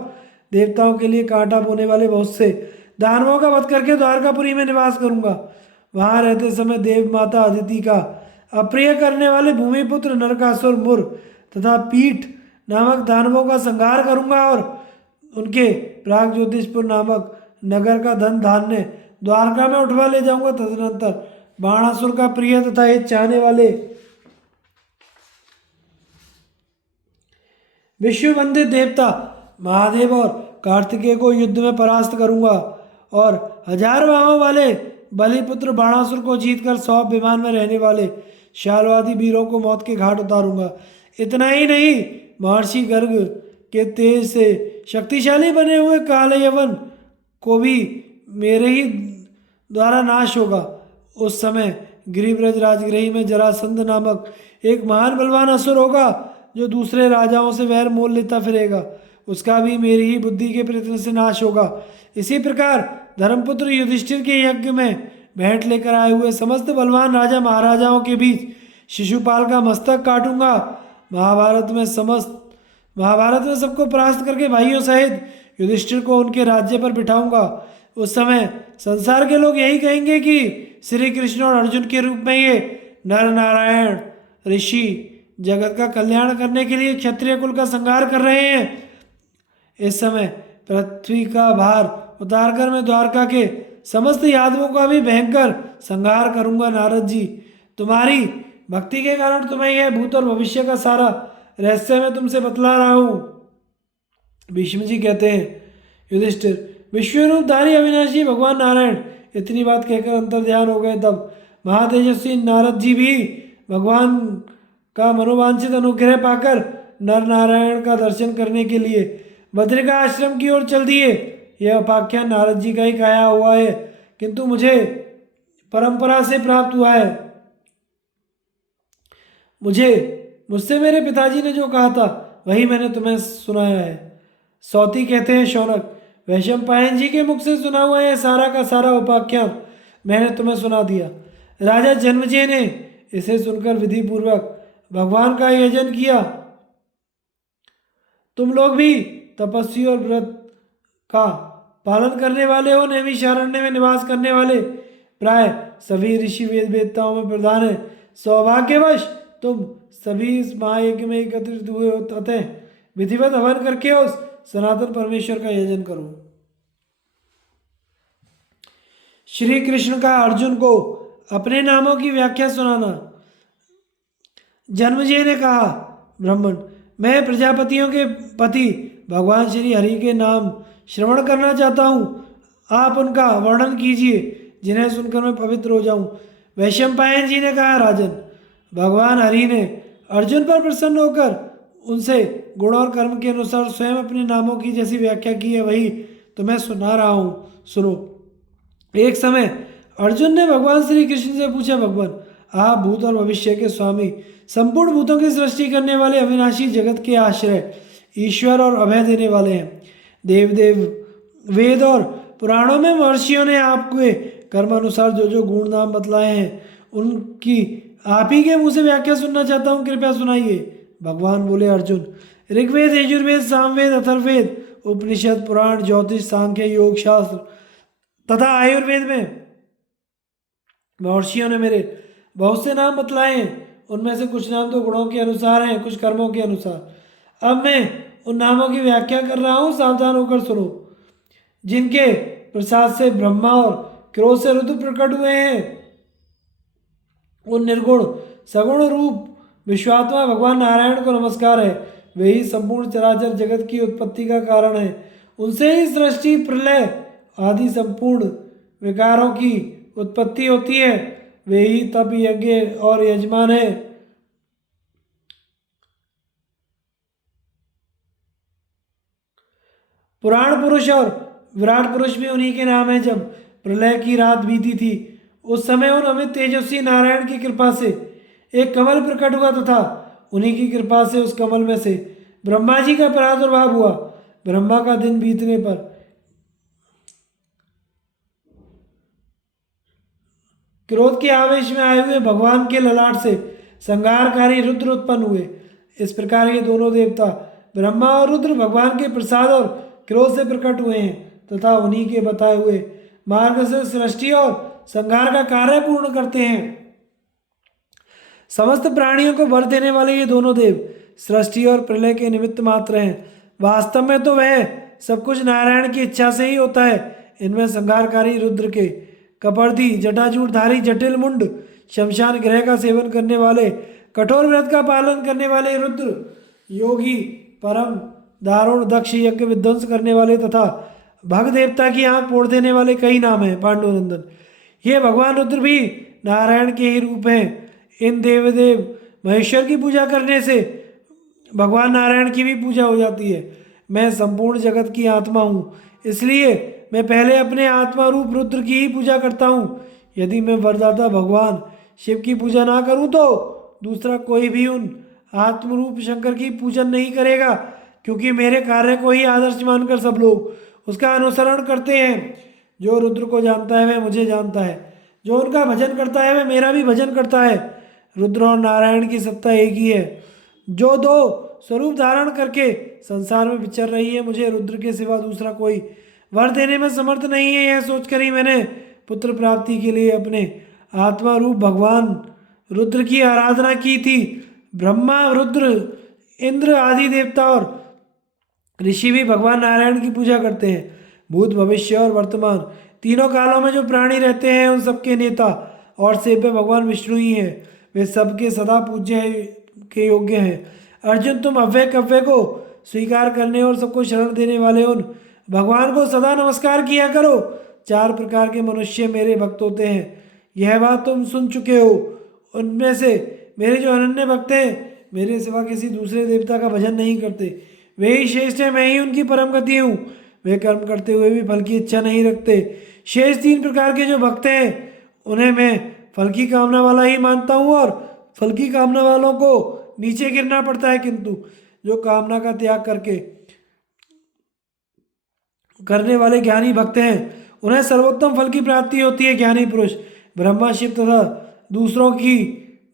देवताओं के लिए कांटा बोने वाले बहुत से दानवों का वध करके द्वारकापुरी में निवास करूंगा। वहां रहते समय देव माता अदिति का अप्रिय करने वाले भूमिपुत्र नरकासुर, मुर तथा पीठ नामक दानवों का संहार करूंगा और उनके प्राग ज्योतिषपुर नामक नगर का धन धान्य द्वारका में उठवा ले जाऊंगा। तदनंतर बाणासुर का प्रिय तथा हित चाहने वाले विश्व वंदित देवता महादेव और कार्तिकेय को युद्ध में परास्त करूंगा और 1000 बाहों वाले बलिपुत्र बाणासुर को जीतकर 100 विमान में रहने वाले शाल्वादी वीरों को मौत के घाट उतारूंगा। इतना ही नहीं, महर्षि गर्ग के तेज से शक्तिशाली बने हुए काले यवन को भी मेरे ही द्वारा नाश होगा। उस समय गिरिव्रज राजगृही में जरासंध नामक एक महान बलवान असुर होगा। जो दूसरे राजाओं से वैर मोल लेता फिरेगा, उसका भी मेरी ही बुद्धि के प्रयत्न से नाश होगा। इसी प्रकार धर्मपुत्र युधिष्ठिर के यज्ञ में भेंट लेकर आए हुए समस्त बलवान राजा महाराजाओं के बीच शिशुपाल का मस्तक काटूंगा। महाभारत में सबको परास्त करके भाइयों सहित युधिष्ठिर को उनके राज्य पर बिठाऊंगा। उस समय संसार के लोग यही कहेंगे कि श्री कृष्ण और अर्जुन के रूप में ये नर नारायण ऋषि जगत का कल्याण करने के लिए क्षत्रिय कुल का संहार कर रहे हैं। इस समय पृथ्वी का भार उतारकर मैं द्वारका के समस्त यादवों का भी भयंकर संहार करूंगा। नारद जी, तुम्हारी भक्ति के कारण तुम्हें यह भूत और भविष्य का सारा रहस्य मैं तुमसे बतला रहा हूं। भीष्म जी कहते हैं, युधिष्ठिर, विश्वरूपधारी अविनाशी भगवान नारायण इतनी बात कहकर अंतर्ध्यान हो गए। तब महातेजस्वी नारद जी भी भगवान का मनोवांछित अनुग्रह पाकर नर नारायण का दर्शन करने के लिए बद्रिका आश्रम की ओर चल दिए। यह उपाख्यान नारद जी का ही कहा हुआ है, किंतु मुझे परंपरा से प्राप्त हुआ है। मुझसे मेरे पिताजी ने जो कहा था वही मैंने तुम्हें सुनाया है। सौती कहते हैं, शौनक, वैशंपायन जी के मुख से सुना हुआ यह सारा का सारा उपाख्यान मैंने तुम्हें सुना दिया। राजा जन्मेजय ने इसे सुनकर विधि पूर्वक भगवान का यजन किया। तुम लोग भी तपस्वी और व्रत का पालन करने वाले हो, नैमिषारण्य में निवास करने वाले प्राय सभी ऋषि वेद वेदताओं में प्रधान है। सौभाग्यवश तुम सभी इस महायज्ञ में एकत्रित हुए हो, अतः विधिवत हवन करके उस सनातन परमेश्वर का यजन करो। श्री कृष्ण का अर्जुन को अपने नामों की व्याख्या सुनाना। जन्मेजय ने कहा, ब्राह्मण, मैं प्रजापतियों के पति भगवान श्री हरि के नाम श्रवण करना चाहता हूँ। आप उनका वर्णन कीजिए, जिन्हें सुनकर मैं पवित्र हो जाऊं। वैशंपायन जी ने कहा, राजन, भगवान हरि ने अर्जुन पर प्रसन्न होकर उनसे गुण और कर्म के अनुसार स्वयं अपने नामों की जैसी व्याख्या की है, वही तो मैं सुना रहा हूँ, सुनो। एक समय अर्जुन ने भगवान श्री कृष्ण से पूछा, भगवान, आप भूत और भविष्य के स्वामी, संपूर्ण भूतों की सृष्टि करने वाले, अविनाशी जगत के आश्रय, ईश्वर और अभय देने वाले हैं। देवदेव वेद और पुराणों में महर्षियों ने आपके कर्म अनुसार जो जो गुण नाम बतलाए हैं, उनकी आप ही के मुंह से व्याख्या सुनना चाहता हूँ, कृपया सुनाइए। भगवान बोले, अर्जुन, ऋग्वेद, यजुर्वेद, सामवेद, अथर्ववेद, उपनिषद, पुराण, ज्योतिष, सांख्य, योग शास्त्र तथा आयुर्वेद में महर्षियों ने मेरे बहुत से नाम बतलाए हैं। उनमें से कुछ नाम तो गुणों के अनुसार हैं, कुछ कर्मों के अनुसार। अब मैं उन नामों की व्याख्या कर रहा हूँ, सावधान होकर सुनो। जिनके प्रसाद से ब्रह्मा और क्रोध से रुद्र प्रकट हुए हैं, उन निर्गुण सगुण रूप विश्वात्मा भगवान नारायण को नमस्कार है। वे ही संपूर्ण चराचर जगत की उत्पत्ति का कारण है। उनसे ही सृष्टि, प्रलय आदि संपूर्ण विकारों की उत्पत्ति होती है। वे ही तप, यज्ञ और यजमान है। पुराण पुरुष और विराट पुरुष भी उन्हीं के नाम है। जब प्रलय की रात बीती थी, उस समय उन अमित तेजस्वी नारायण की कृपा से एक कमल प्रकट हुआ तथा उन्हीं की कृपा से उस कमल में से ब्रह्मा जी का प्रादुर्भाव हुआ। ब्रह्मा का दिन बीतने पर क्रोध के आवेश में आए हुए भगवान के ललाट से संहारकारी रुद्र उत्पन्न हुए। इस प्रकार ये दोनों देवता ब्रह्मा और रुद्र भगवान के प्रसाद और क्रोध से प्रकट हुए हैं तथा उन्हीं के बताए हुए मार्ग से सृष्टि और संहार का कार्य पूर्ण करते हैं। समस्त प्राणियों को वर देने वाले ये दोनों देव सृष्टि और प्रलय के निमित्त मात्र हैं। वास्तव में तो वह सब कुछ नारायण की इच्छा से ही होता है। इनमें संहारकारी रुद्र के कपर्दी, जटाजूटधारी, जटिल मुंड, शमशान गृह का सेवन करने वाले, कठोर व्रत का पालन करने वाले रुद्र, योगी, परम दारुण, दक्ष यज्ञ विध्वंस करने वाले तथा भग देवता की आंख फोड़ देने वाले कई नाम हैं। पांडुनंदन, ये भगवान रुद्र भी नारायण के ही रूप हैं। इन देवदेव महेश्वर की पूजा करने से भगवान नारायण की भी पूजा हो जाती है। मैं संपूर्ण जगत की आत्मा हूँ, इसलिए मैं पहले अपने आत्मा रूप रुद्र की ही पूजा करता हूँ। यदि मैं वरदाता भगवान शिव की पूजा ना करूँ तो दूसरा कोई भी उन आत्मरूप शंकर की पूजन नहीं करेगा, क्योंकि मेरे कार्य को ही आदर्श मानकर सब लोग उसका अनुसरण करते हैं। जो रुद्र को जानता है वह मुझे जानता है, जो उनका भजन करता है वह मेरा भी भजन करता है। रुद्र और नारायण की सत्ता एक ही है, जो दो स्वरूप धारण करके संसार में विचर रही है। मुझे रुद्र के सिवा दूसरा कोई वर देने में समर्थ नहीं है। यह सोचकर ही मैंने पुत्र प्राप्ति के लिए अपने आत्मा रूप भगवान रुद्र की आराधना की थी। ब्रह्मा, रुद्र, इंद्र आदि देवता और ऋषि भी भगवान नारायण की पूजा करते हैं। भूत, भविष्य और वर्तमान तीनों कालों में जो प्राणी रहते हैं उन सबके नेता और सेव्य भगवान विष्णु ही हैं। वे सबके सदा पूज्य के योग्य हैं। अर्जुन, तुम अव्यय कव्य को स्वीकार करने और सबको शरण देने वाले उन भगवान को सदा नमस्कार किया करो। 4 प्रकार के मनुष्य मेरे भक्त होते हैं, यह बात तुम सुन चुके हो। उनमें से मेरे जो अनन्य भक्त हैं मेरे सिवा किसी दूसरे देवता का भजन नहीं करते, वे ही श्रेष्ठ हैं, मैं ही उनकी परम गति हूँ। वे कर्म करते हुए भी फल की इच्छा नहीं रखते। शेष 3 प्रकार के जो भक्त हैं उन्हें मैं फल की कामना वाला ही मानता हूँ, और फल की कामना वालों को नीचे गिरना पड़ता है। किंतु जो कामना का त्याग करने वाले ज्ञानी भक्त हैं उन्हें सर्वोत्तम फल की प्राप्ति होती है। ज्ञानी पुरुष ब्रह्मा, शिव तथा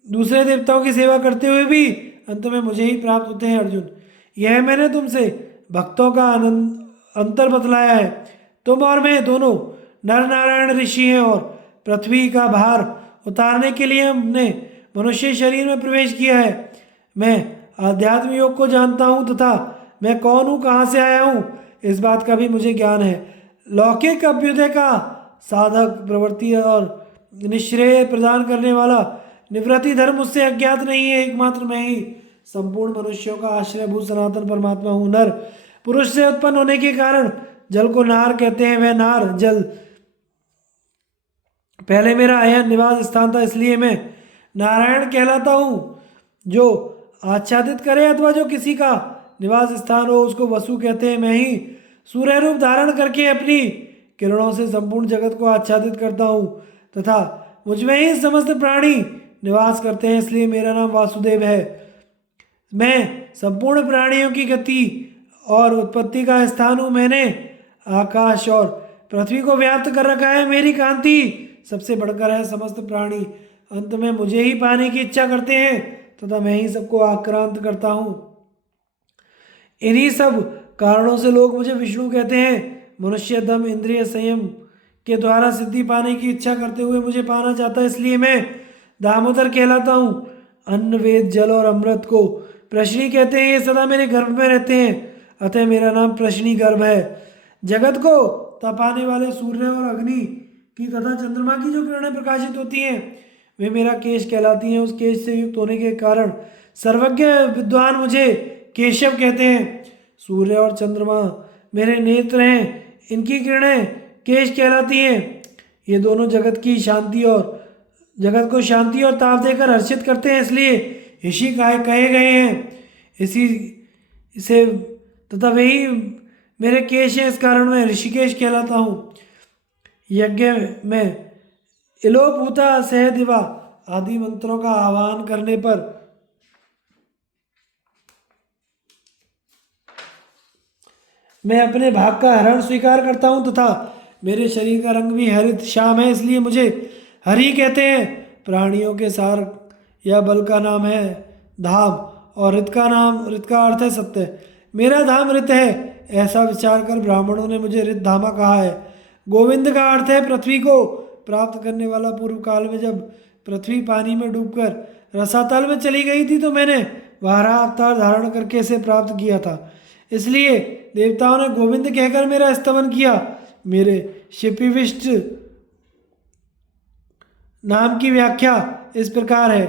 दूसरे देवताओं की सेवा करते हुए भी अंत में मुझे ही प्राप्त होते हैं। अर्जुन, यह मैंने तुमसे भक्तों का अंतर बतलाया है। तुम और मैं दोनों नर नारायण ऋषि हैं, और पृथ्वी का भार उतारने के लिए हमने मनुष्य शरीर में प्रवेश किया है। मैं आध्यात्म योग को जानता हूँ तथा मैं कौन हूँ, कहाँ से आया हूँ, इस बात का भी मुझे ज्ञान है। लौकिक अभ्युदय का साधक, प्रवृत्ति और निश्रेय प्रदान करने वाला निवृत्ति धर्म मुझसे अज्ञात नहीं है। एकमात्र मैं ही संपूर्ण मनुष्यों का आश्रयभूत सनातन परमात्मा हूँ। नर पुरुष से उत्पन्न होने के कारण जल को नार कहते हैं। वह नार जल पहले मेरा अयन निवास स्थान था, इसलिए मैं नारायण कहलाता हूँ। जो आच्छादित करे अथवा जो किसी का निवास स्थान हो उसको वसु कहते हैं। मैं ही सूर्य रूप धारण करके अपनी किरणों से संपूर्ण जगत को आच्छादित करता हूँ तथा मुझमें ही समस्त प्राणी निवास करते हैं, इसलिए मेरा नाम वासुदेव है। मैं संपूर्ण प्राणियों की गति और उत्पत्ति का स्थान हूँ। मैंने आकाश और पृथ्वी को व्याप्त कर रखा है। मेरी कांति सबसे बढ़कर है। समस्त प्राणी अंत में मुझे ही पाने की इच्छा करते हैं तथा मैं ही सबको आक्रांत करता हूँ। इन्हीं सब कारणों से लोग मुझे विष्णु कहते हैं। मनुष्य दम, इंद्रिय संयम के द्वारा सिद्धि पाने की इच्छा करते हुए मुझे पाना चाहता है, इसलिए मैं दामोदर कहलाता हूँ। अन्न, वेद, जल और अमृत को प्रश्नी कहते हैं। ये सदा मेरे गर्भ में रहते हैं, अतः मेरा नाम प्रश्नी गर्भ है। जगत को तपाने वाले सूर्य और अग्नि की तथा चंद्रमा की जो किरणें प्रकाशित होती हैं वे मेरा केश कहलाती हैं। उस केश से युक्त होने के कारण सर्वज्ञ विद्वान मुझे केशव कहते हैं। सूर्य और चंद्रमा मेरे नेत्र हैं, इनकी किरणें केश कहलाती हैं। ये दोनों जगत को शांति और ताप देकर हर्षित करते हैं, इसलिए ऋषि कहे गए हैं। इसे तथा वही मेरे केश हैं, इस कारण मैं ऋषिकेश कहलाता हूँ। यज्ञ में इलो भूता सह दिवा आदि मंत्रों का आह्वान करने पर मैं अपने भाग का हरण स्वीकार करता हूँ तथा मेरे शरीर का रंग भी हरित श्याम है, इसलिए मुझे हरि कहते हैं। प्राणियों के सार या बल का नाम है धाम, और रित का अर्थ है सत्य। मेरा धाम रित है, ऐसा विचार कर ब्राह्मणों ने मुझे रित धामा कहा है। गोविंद का अर्थ है पृथ्वी को प्राप्त करने वाला। पूर्व काल में जब पृथ्वी पानी में डूबकर रसातल में चली गई थी तो मैंने वाराह अवतार धारण करके इसे प्राप्त किया था, इसलिए देवताओं ने गोविंद कहकर मेरा स्तवन किया। मेरे शिपिविष्ट नाम की व्याख्या इस प्रकार है।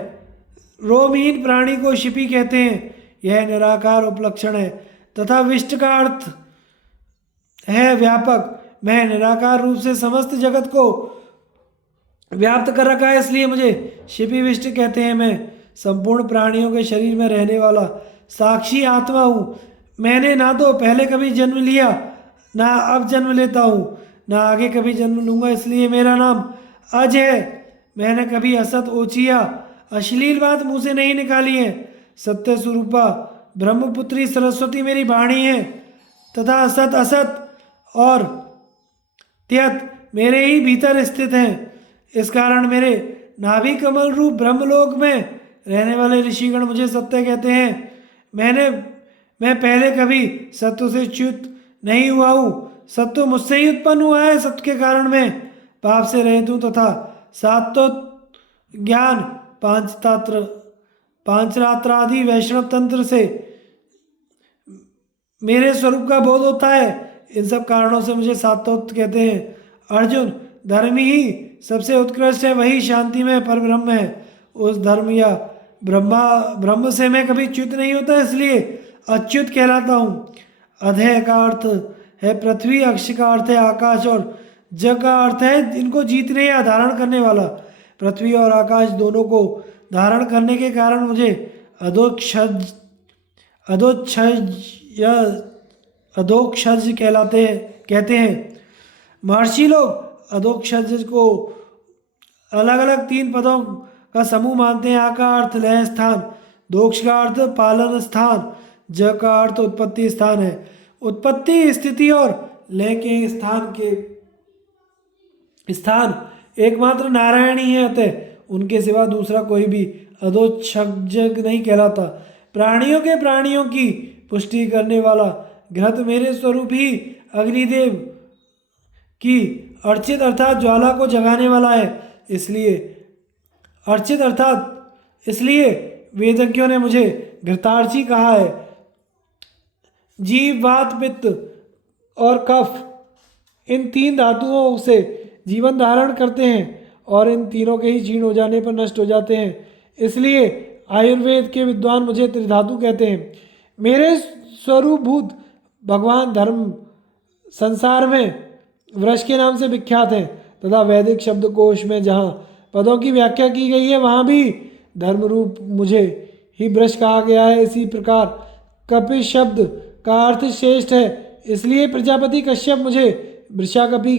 रोमहीन प्राणी को शिपि कहते हैं। यह निराकार उपलक्षण है तथा विष्ट का अर्थ है व्यापक। मैं निराकार रूप से समस्त जगत को व्याप्त कर रखा है, इसलिए मुझे शिपिविष्ट कहते हैं। मैं संपूर्ण प्राणियों के शरीर में रहने वाला साक्षी आत्मा हूँ। मैंने ना तो पहले कभी जन्म लिया, ना अब जन्म लेता हूँ, ना आगे कभी जन्म लूँगा, इसलिए मेरा नाम अज है। मैंने कभी असत, ओछी या अश्लील बात मुँह से नहीं निकाली है। सत्य स्वरूपा ब्रह्मपुत्री सरस्वती मेरी वाणी है तथा असत असत और त्यत मेरे ही भीतर स्थित हैं। इस कारण मेरे नाभि कमल रूप ब्रह्मलोक में रहने वाले ऋषिगण मुझे सत्य कहते हैं। मैं पहले कभी सत्य से च्युत नहीं हुआ हूँ। सत्य मुझसे ही उत्पन्न हुआ है। सत्य के कारण मैं पाप से रहित हूँ तथा सात्विक ज्ञान पांचरात्र आदि वैष्णव तंत्र से मेरे स्वरूप का बोध होता है। इन सब कारणों से मुझे सात्विक कहते हैं। अर्जुन, धर्म ही सबसे उत्कृष्ट है, वही शांति में परब्रह्म है। उस धर्म या ब्रह्म से मैं कभी च्युत नहीं होता, इसलिए अच्युत कहलाता हूँ। अधेय का अर्थ है पृथ्वी, अक्ष का अर्थ है आकाश और जग का अर्थ है इनको जीतने या धारण करने वाला। पृथ्वी और आकाश दोनों को धारण करने के कारण मुझे अधोक्षज कहते हैं। महर्षि लोग अधोक्षज को अलग अलग 3 पदों का समूह मानते हैं। आ का अर्थ लय स्थान, दोक्ष का अर्थ पालन स्थान, ज का अर्थ उत्पत्ति स्थान है। उत्पत्ति, स्थिति और लय के स्थान एकमात्र नारायण ही है, अतः उनके सिवा दूसरा कोई भी अधोक्षज नहीं कहलाता। प्राणियों की पुष्टि करने वाला घृत मेरे स्वरूप ही अग्निदेव की अर्चित अर्थात ज्वाला को जगाने वाला है। इसलिए वेदज्ञों ने मुझे घृतार्ची कहा है। जीव, वात, पित्त और कफ इन 3 धातुओं से जीवन धारण करते हैं और इन तीनों के ही क्षीण हो जाने पर नष्ट हो जाते हैं। इसलिए आयुर्वेद के विद्वान मुझे त्रिधातु कहते हैं। मेरे स्वरूपभूत भगवान धर्म संसार में वृष के नाम से विख्यात हैं तथा वैदिक शब्दकोश में जहाँ पदों की व्याख्या की गई है वहाँ भी धर्म रूप मुझे ही वृष कहा गया है। इसी प्रकार कपि शब्द का अर्थ श्रेष्ठ है, इसलिए प्रजापति कश्यप मुझे वृषाकपि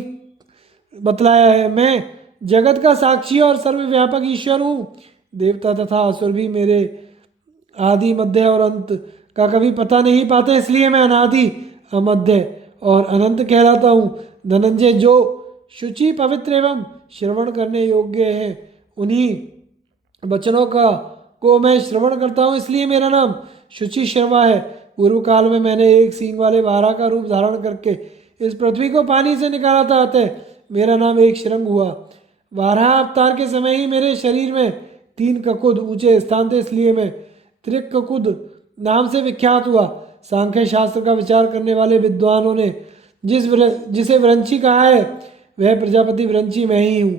बतलाया है। मैं जगत का साक्षी और सर्वव्यापक ईश्वर हूँ। देवता तथा असुर भी मेरे आदि, मध्य और अंत का कभी पता नहीं पाते, इसलिए मैं अनादि, अमध्य और अनंत कहलाता हूँ। धनंजय, जो शुचि, पवित्र एवं श्रवण करने योग्य हैं, उन्हीं वचनों को मैं श्रवण करता हूँ, इसलिए मेरा नाम शुचि शर्मा है। पूर्व काल में मैंने एक सींग वाले वारा का रूप धारण करके इस पृथ्वी को पानी से निकाला था, अतः मेरा नाम एक श्रृंग हुआ। वाराह अवतार के समय ही मेरे शरीर में 3 ककुद ऊंचे स्थान थे, इसलिए मैं त्रिककुद नाम से विख्यात हुआ। सांख्य शास्त्र का विचार करने वाले विद्वानों ने जिसे वृंची कहा है वह प्रजापति वृंची मैं ही हूँ।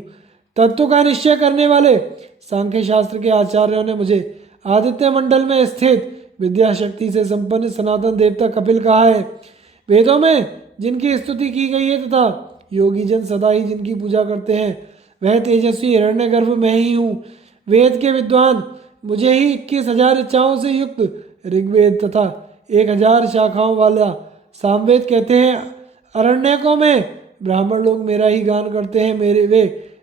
तत्व का निश्चय करने वाले सांख्य शास्त्र के आचार्यों ने मुझे आदित्य मंडल में स्थित विद्या शक्ति से संपन्न सनातन देवता कपिल कहा है। वेदों में जिनकी स्तुति की गई है तथा योगी जन सदा ही जिनकी पूजा करते हैं, वह तेजस्वी हिरण्यगर्भ मैं ही हूँ। वेद के विद्वान मुझे ही 21,000 ऋचाओं से युक्त ऋग्वेद तथा 1,000 शाखाओं वाला सामवेद कहते हैं। अरण्यकों में ब्राह्मण लोग मेरा ही गान करते हैं।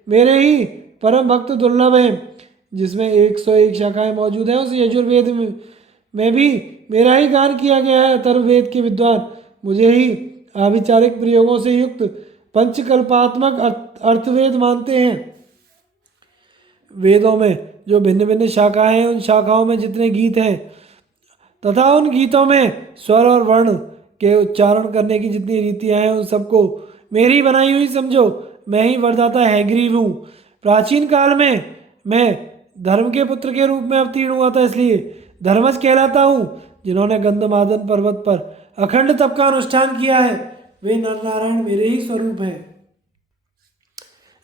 मेरे ही परम भक्त दुर्लभ हैं, जिसमें 101 शाखाएं मौजूद हैं। उस यजुर्वेद में भी मेरा ही गान किया गया है। अथर्ववेद के विद्वान मुझे ही आभिचारिक प्रयोगों से युक्त पंचकल्पात्मक अर्थवेद मानते हैं। वेदों में जो भिन्न भिन्न शाखाएं हैं, उन शाखाओं में जितने गीत हैं तथा उन गीतों में स्वर और वर्ण के उच्चारण करने की जितनी रीतियाँ हैं, उन सबको मेरी बनाई हुई समझो। मैं ही वरदाता हैग्रीव हूँ। प्राचीन काल में मैं धर्म के पुत्र के रूप में अवतीर्ण हुआ था, इसलिए धर्मज कहलाता हूँ। जिन्होंने गंधमादन पर्वत पर अखंड तप का अनुष्ठान किया है, वे नर नारायण मेरे ही स्वरूप हैं।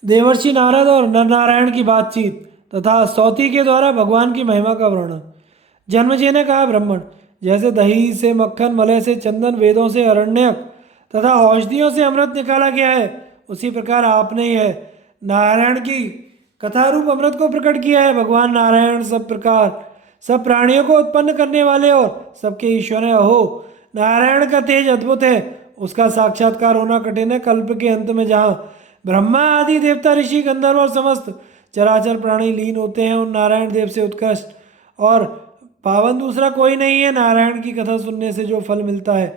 देवर्षि नारद और नर नारायण की बातचीत तथा स्तौति के द्वारा भगवान की महिमा का वर्णन। जन्मजय ने कहा, ब्राह्मण, जैसे दही से मक्खन, मलय से चंदन, वेदों से अरण्यक तथा औषधियों से अमृत निकाला गया है, उसी प्रकार आपने ही है नारायण की कथा रूप अमृत को प्रकट किया है। भगवान नारायण सब प्राणियों को उत्पन्न करने वाले और सबके ईश्वर है। अहो, नारायण का तेज अद्भुत है, उसका साक्षात्कार होना कठिन है। कल्प के अंत में जहाँ ब्रह्मा आदि देवता, ऋषि, गंधर्व और समस्त चराचर प्राणी लीन होते हैं, उन नारायण देव से उत्कृष्ट और पावन दूसरा कोई नहीं है। नारायण की कथा सुनने से जो फल मिलता है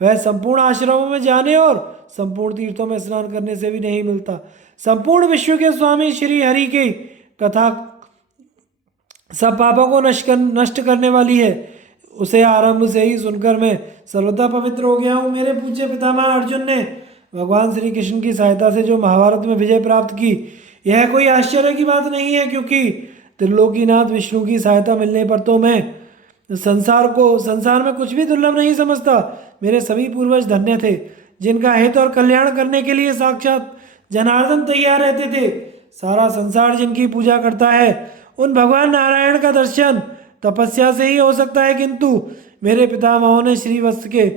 वह संपूर्ण आश्रमों में जाने और संपूर्ण तीर्थों में स्नान करने से भी नहीं मिलता। संपूर्ण विश्व के स्वामी श्री हरि की कथा सब पापों को नष्ट करने वाली है। उसे आरंभ से ही सुनकर मैं सर्वथा पवित्र हो गया हूँ। मेरे पूज्य पितामह अर्जुन ने भगवान श्री कृष्ण की सहायता से जो महाभारत में विजय प्राप्त की, यह कोई आश्चर्य की बात नहीं है, क्योंकि त्रिलोकीनाथ विष्णु की सहायता मिलने पर तो मैं संसार में कुछ भी दुर्लभ नहीं समझता। मेरे सभी पूर्वज धन्य थे, जिनका हित और कल्याण करने के लिए साक्षात जनार्दन तैयार रहते थे। सारा संसार जिनकी पूजा करता है, उन भगवान नारायण का दर्शन तपस्या से ही हो सकता है, किंतु मेरे पितामहों ने श्रीवत्स के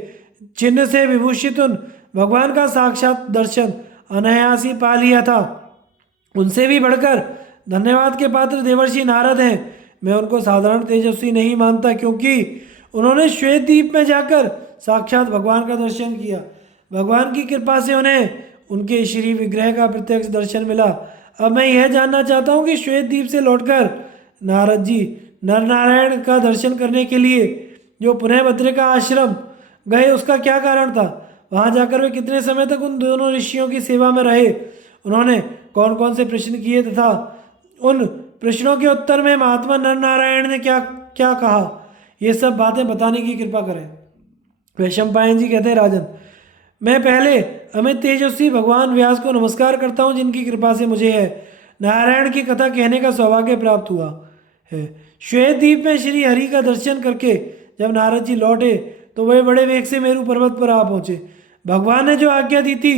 चिन्ह से विभूषित उन भगवान का साक्षात दर्शन अनायास ही पा लिया था। उनसे भी बढ़कर धन्यवाद के पात्र देवर्षि नारद हैं। मैं उनको साधारण तेजस्वी नहीं मानता, क्योंकि उन्होंने श्वेत द्वीप में जाकर साक्षात भगवान का दर्शन किया। भगवान की कृपा से उन्हें उनके श्री विग्रह का प्रत्यक्ष दर्शन मिला। अब मैं यह जानना चाहता हूँ कि श्वेत द्वीप से लौटकर नारद जी नर नारायण का दर्शन करने के लिए जो पुनः बद्रिका आश्रम गए, उसका क्या कारण था? वहाँ जाकर वे कितने समय तक उन दोनों ऋषियों की सेवा में रहे? उन्होंने कौन कौन से प्रश्न किए तथा उन प्रश्नों के उत्तर में महात्मा नर नारायण ने क्या क्या कहा? ये सब बातें बताने की कृपा करें। वैशंपायन जी कहते हैं, राजन, मैं पहले अमित तेजस्वी भगवान व्यास को नमस्कार करता हूँ, जिनकी कृपा से मुझे है नारायण की कथा कहने का सौभाग्य प्राप्त हुआ है। श्वेत द्वीप में श्री हरि का दर्शन करके जब नारद जी लौटे तो वे बड़े वेग से मेरू पर्वत पर आ पहुँचे। भगवान ने जो आज्ञा दी थी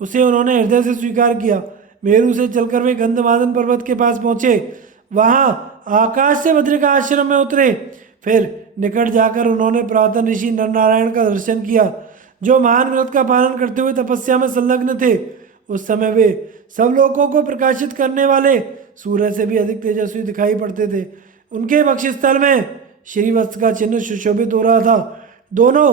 उसे उन्होंने हृदय से स्वीकार किया। मेरू से चलकर वे गंधमादन पर्वत के पास पहुँचे। वहाँ आकाश से बद्रिका आश्रम में उतरे। फिर निकट जाकर उन्होंने पुरातन ऋषि नर नारायण का दर्शन किया, जो महान व्रत का पालन करते हुए तपस्या में संलग्न थे। उस समय वे सब लोगों को प्रकाशित करने वाले सूर्य से भी अधिक तेजस्वी दिखाई पड़ते थे। उनके वक्षस्थल में श्रीवत्स का चिन्ह सुशोभित हो रहा था। दोनों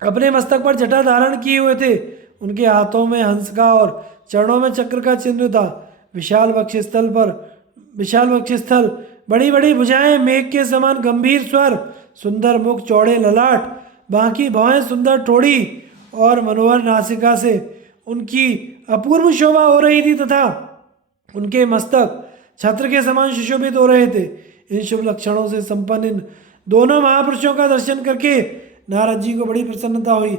अपने मस्तक पर जटा धारण किए हुए थे। उनके हाथों में हंस का और चरणों में चक्र का चिन्ह था। विशाल वक्षस्थल, बड़ी बड़ी भुजाएं, मेघ के समान गंभीर स्वर, सुंदर मुख, चौड़े ललाट, बाकी भौहें, सुंदर ठोड़ी और मनोहर नासिका से उनकी अपूर्व शोभा हो रही थी तथा उनके मस्तक छत्र के समान सुशोभित हो रहे थे। इन शुभ लक्षणों से संपन्न इन दोनों महापुरुषों का दर्शन करके नारद जी को बड़ी प्रसन्नता हुई।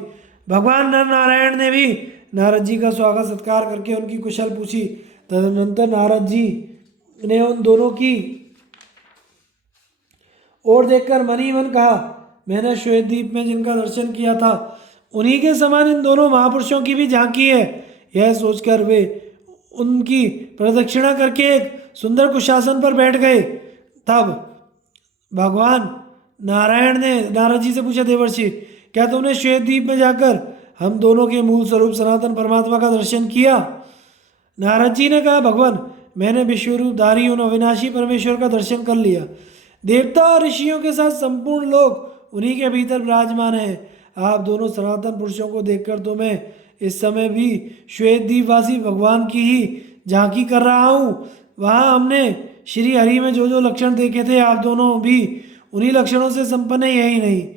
भगवान नर नारायण ने भी नारद जी का स्वागत सत्कार करके उनकी कुशल पूछी। तदनंतर नारद जी ने उन दोनों की ओर देखकर मन ही मन कहा, मैंने श्वेत द्वीप में जिनका दर्शन किया था उन्हीं के समान इन दोनों महापुरुषों की भी झांकी है। यह सोचकर वे उनकी प्रदक्षिणा करके एक सुंदर कुशासन पर बैठ गए। तब भगवान नारायण ने नारद जी से पूछा, देवर्षि, क्या तुमने श्वेत द्वीप में जाकर हम दोनों के मूल स्वरूप सनातन परमात्मा का दर्शन किया? नारद जी ने कहा, भगवान, मैंने विश्वरूपधारी उन अविनाशी परमेश्वर का दर्शन कर लिया। देवता और ऋषियों के साथ संपूर्ण लोग उन्हीं के भीतर विराजमान हैं। आप दोनों सनातन पुरुषों को देखकर तो मैं इस समय भी श्वेत द्वीपवासी भगवान की ही झांकी कर रहा हूँ। वहाँ हमने श्री हरि में जो जो लक्षण देखे थे, आप दोनों भी उन्हीं लक्षणों से संपन्न है। यही नहीं,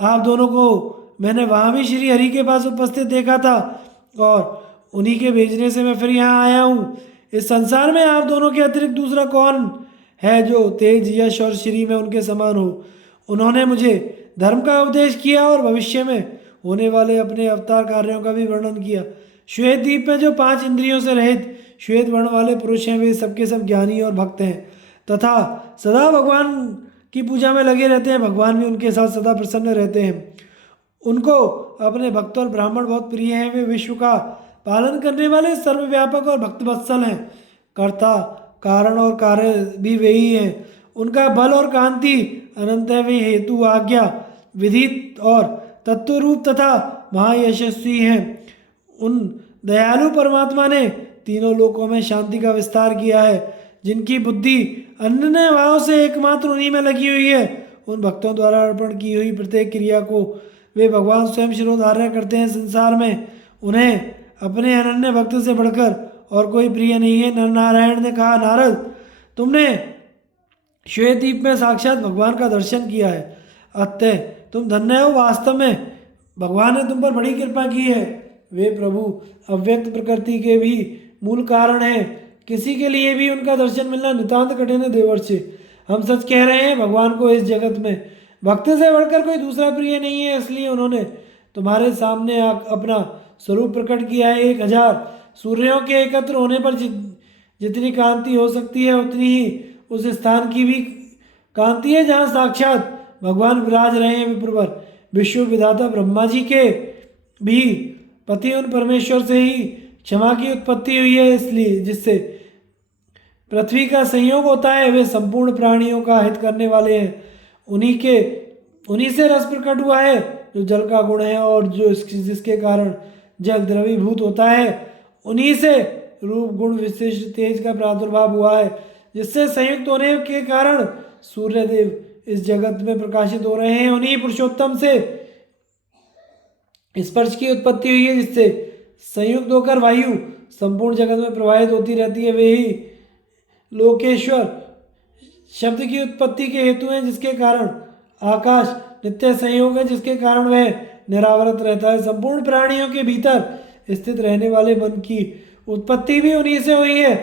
आप दोनों को मैंने वहाँ भी श्री हरि के पास उपस्थित देखा था और उन्हीं के भेजने से मैं फिर यहाँ आया हूँ। इस संसार में आप दोनों के अतिरिक्त दूसरा कौन है जो तेज, यश और श्री में उनके समान हो? उन्होंने मुझे धर्म का उपदेश किया और भविष्य में होने वाले अपने अवतार कार्यों का भी वर्णन किया। श्वेत द्वीप में जो 5 इंद्रियों से रहित श्वेत वर्ण वाले पुरुष हैं, वे सबके सब ज्ञानी और भक्त हैं तथा सदा भगवान की पूजा में लगे रहते हैं। भगवान भी उनके साथ सदा प्रसन्न रहते हैं। उनको अपने भक्त और ब्राह्मण बहुत प्रिय हैं। वे विश्व का पालन करने वाले सर्वव्यापक और भक्तवत्सल हैं। कर्ता, कारण और कार्य भी वे ही हैं। उनका बल और कांति अनंत है। वे हेतु, आज्ञा, विधि और तत्वरूप तथा महायशस्वी हैं। उन दयालु परमात्मा ने तीनों लोकों में शांति का विस्तार किया है। जिनकी बुद्धि अन्य भाव से एकमात्र उन्हीं में लगी हुई है, उन भक्तों द्वारा अर्पण की हुई प्रत्येक क्रिया को वे भगवान स्वयं शिरोधार्य करते हैं। संसार में उन्हें अपने अनन्य भक्त से बढ़कर और कोई प्रिय नहीं है। नर नारायण ने कहा, नारद, तुमने श्वेतद्वीप में साक्षात भगवान का दर्शन किया है। अतः तुम धन्य हो, वास्तव में भगवान ने तुम पर बड़ी कृपा की है। वे प्रभु अव्यक्त प्रकृति के भी मूल कारण हैं, किसी के लिए भी उनका दर्शन मिलना नितांत कठिन है देवर्षि। हम सच कह रहे हैं, भगवान को इस जगत में भक्त से बढ़कर कोई दूसरा प्रिय नहीं है, इसलिए उन्होंने तुम्हारे सामने अपना स्वरूप प्रकट किया है। 1000 सूर्यों के एकत्र होने पर जितनी कांति हो सकती है उतनी ही उस स्थान की भी कांति है जहाँ साक्षात भगवान विराज रहे हैं। विप्रवर विश्व विधाता ब्रह्मा जी के भी पति उन परमेश्वर से ही क्षमा की उत्पत्ति हुई है, इसलिए जिससे पृथ्वी का संयोग होता है। वे संपूर्ण प्राणियों का हित करने वाले हैं। उन्हीं से रस प्रकट हुआ है जो जल का गुण है, और जो जिसके कारण जल द्रवीभूत होता है। उन्हीं से रूप गुण विशिष्ट तेज का प्रादुर्भाव हुआ है, जिससे संयुक्त होने के कारण सूर्यदेव इस जगत में प्रकाशित हो रहे हैं। उन्हीं पुरुषोत्तम से स्पर्श की उत्पत्ति हुई है, जिससे संयुक्त होकर वायु संपूर्ण जगत में प्रवाहित होती रहती है। वे ही लोकेश्वर शब्द की उत्पत्ति के हेतु हैं, जिसके कारण आकाश नित्य संयोग है, जिसके कारण वह निरावरत रहता है। संपूर्ण प्राणियों के भीतर स्थित रहने वाले मन की उत्पत्ति भी उन्हीं से हुई है।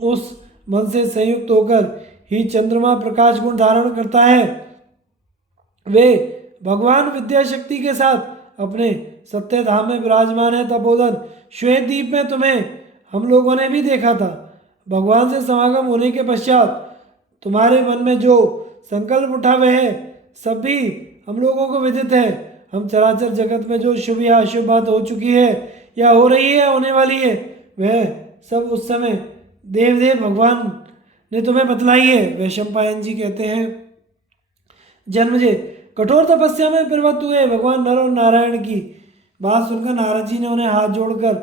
उस मन से संयुक्त होकर ही चंद्रमा प्रकाश गुण धारण करता है। वे भगवान विद्या शक्ति के साथ अपने सत्य धाम में विराजमान है। तपोधन श्वेतद्वीप में तुम्हें हम लोगों ने भी देखा था। भगवान से समागम होने के पश्चात तुम्हारे मन में जो संकल्प उठा वह सभी हम लोगों को विदित है। हम चराचर जगत में जो शुभ या अशुभ बात हो चुकी है या हो रही है, होने वाली है, वह सब उस समय देवदेव भगवान ने तुम्हें बतलाई है। वैशंपायन जी कहते हैं, जन्मजय कठोर तपस्या में प्रवृत्त हुए भगवान नर और नारायण की बात सुनकर नारद जी ने उन्हें हाथ जोड़कर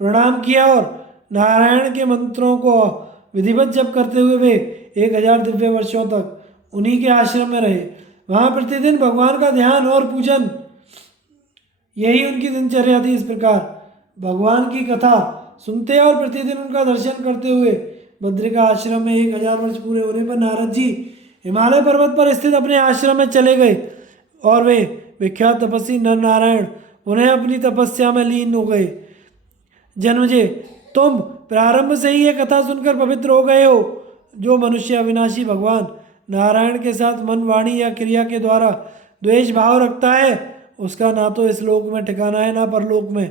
प्रणाम किया और नारायण के मंत्रों को विधिवत जप करते हुए वे 1000 दिव्य वर्षों तक उन्हीं के आश्रम में रहे। वहाँ प्रतिदिन भगवान का ध्यान और पूजन, यही उनकी दिनचर्या थी। इस प्रकार भगवान की कथा सुनते और प्रतिदिन उनका दर्शन करते हुए बद्रिका आश्रम में 1000 वर्ष पूरे होने पर नारद जी हिमालय पर्वत पर स्थित अपने आश्रम में चले गए और वे विख्यात तपस्वी नर नारायण उन्हें अपनी तपस्या में लीन हो गए। जन्मजय तुम प्रारंभ से ही ये कथा सुनकर पवित्र हो गए हो। जो मनुष्य अविनाशी भगवान नारायण के साथ मन, वाणी या क्रिया के द्वारा द्वेष भाव रखता है, उसका ना तो इस लोक में ठिकाना है ना परलोक में।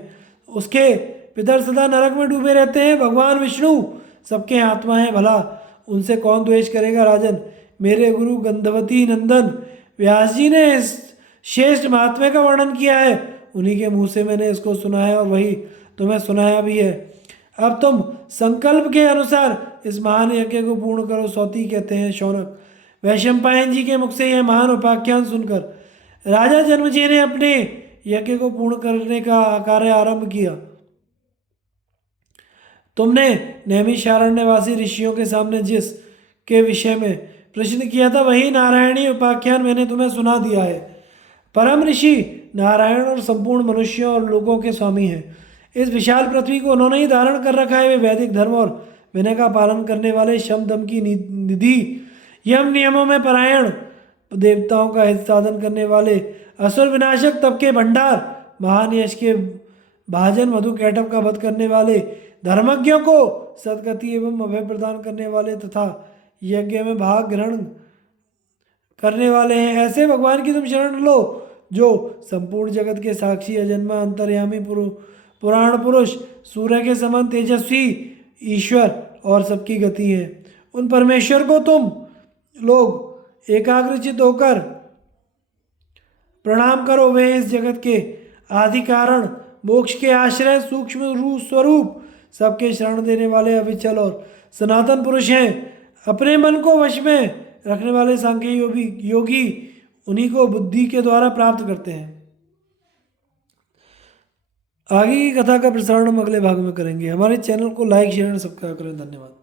उसके पितर सदा नरक में डूबे रहते हैं। भगवान विष्णु सबके आत्मा है, भला उनसे कौन द्वेष करेगा। राजन, मेरे गुरु गंधवती नंदन व्यास जी ने इस श्रेष्ठ महात्म्य का वर्णन किया है। उन्हीं के मुंह से मैंने इसको सुना है और वही तुम्हें सुनाया भी है। अब तुम संकल्प के अनुसार इस महान यज्ञ को पूर्ण करो। सौती कहते हैं शौनक। वैशंपायन जी के मुख से यह महान उपाख्यान सुनकर राजा जन्मजय ने अपने यज्ञ को पूर्ण करने का कार्य आरंभ किया। तुमने नैमिषारण्यवासी ऋषियों के सामने जिस के विषय में प्रश्न किया था, वही नारायणी उपाख्यान मैंने तुम्हें सुना दिया है। परम ऋषि नारायण और संपूर्ण मनुष्यों और लोगों के स्वामी हैं। इस विशाल पृथ्वी को उन्होंने ही धारण कर रखा है। वे वैदिक धर्म और विनय का पालन करने वाले, शम दम की निधि, यम नियमों में परायण, देवताओं का हित साधन करने वाले, असुर विनाशक तप के भंडार, महान यश के भाजन, मधु कैटभ का वध करने वाले, धर्मज्ञों को सदगति एवं अभय प्रदान करने वाले तथा यज्ञ में भाग ग्रहण करने वाले हैं। ऐसे भगवान की तुम शरण लो जो संपूर्ण जगत के साक्षी, अजन्मा, अंतर्यामी, पुराण पुरुष, सूर्य के समान तेजस्वी ईश्वर और सबकी गति है। उन परमेश्वर को तुम लोग एकाग्रचित होकर प्रणाम करो। वे इस जगत के आदि कारण, मोक्ष के आश्रय, सूक्ष्म रूप स्वरूप, सबके शरण देने वाले, अविचल और सनातन पुरुष हैं। अपने मन को वश में रखने वाले सांख्य योगी उन्हीं को बुद्धि के द्वारा प्राप्त करते हैं। आगे की कथा का प्रसारण हम अगले भाग में करेंगे। हमारे चैनल को लाइक, शेयर और सब्सक्राइब करें। धन्यवाद।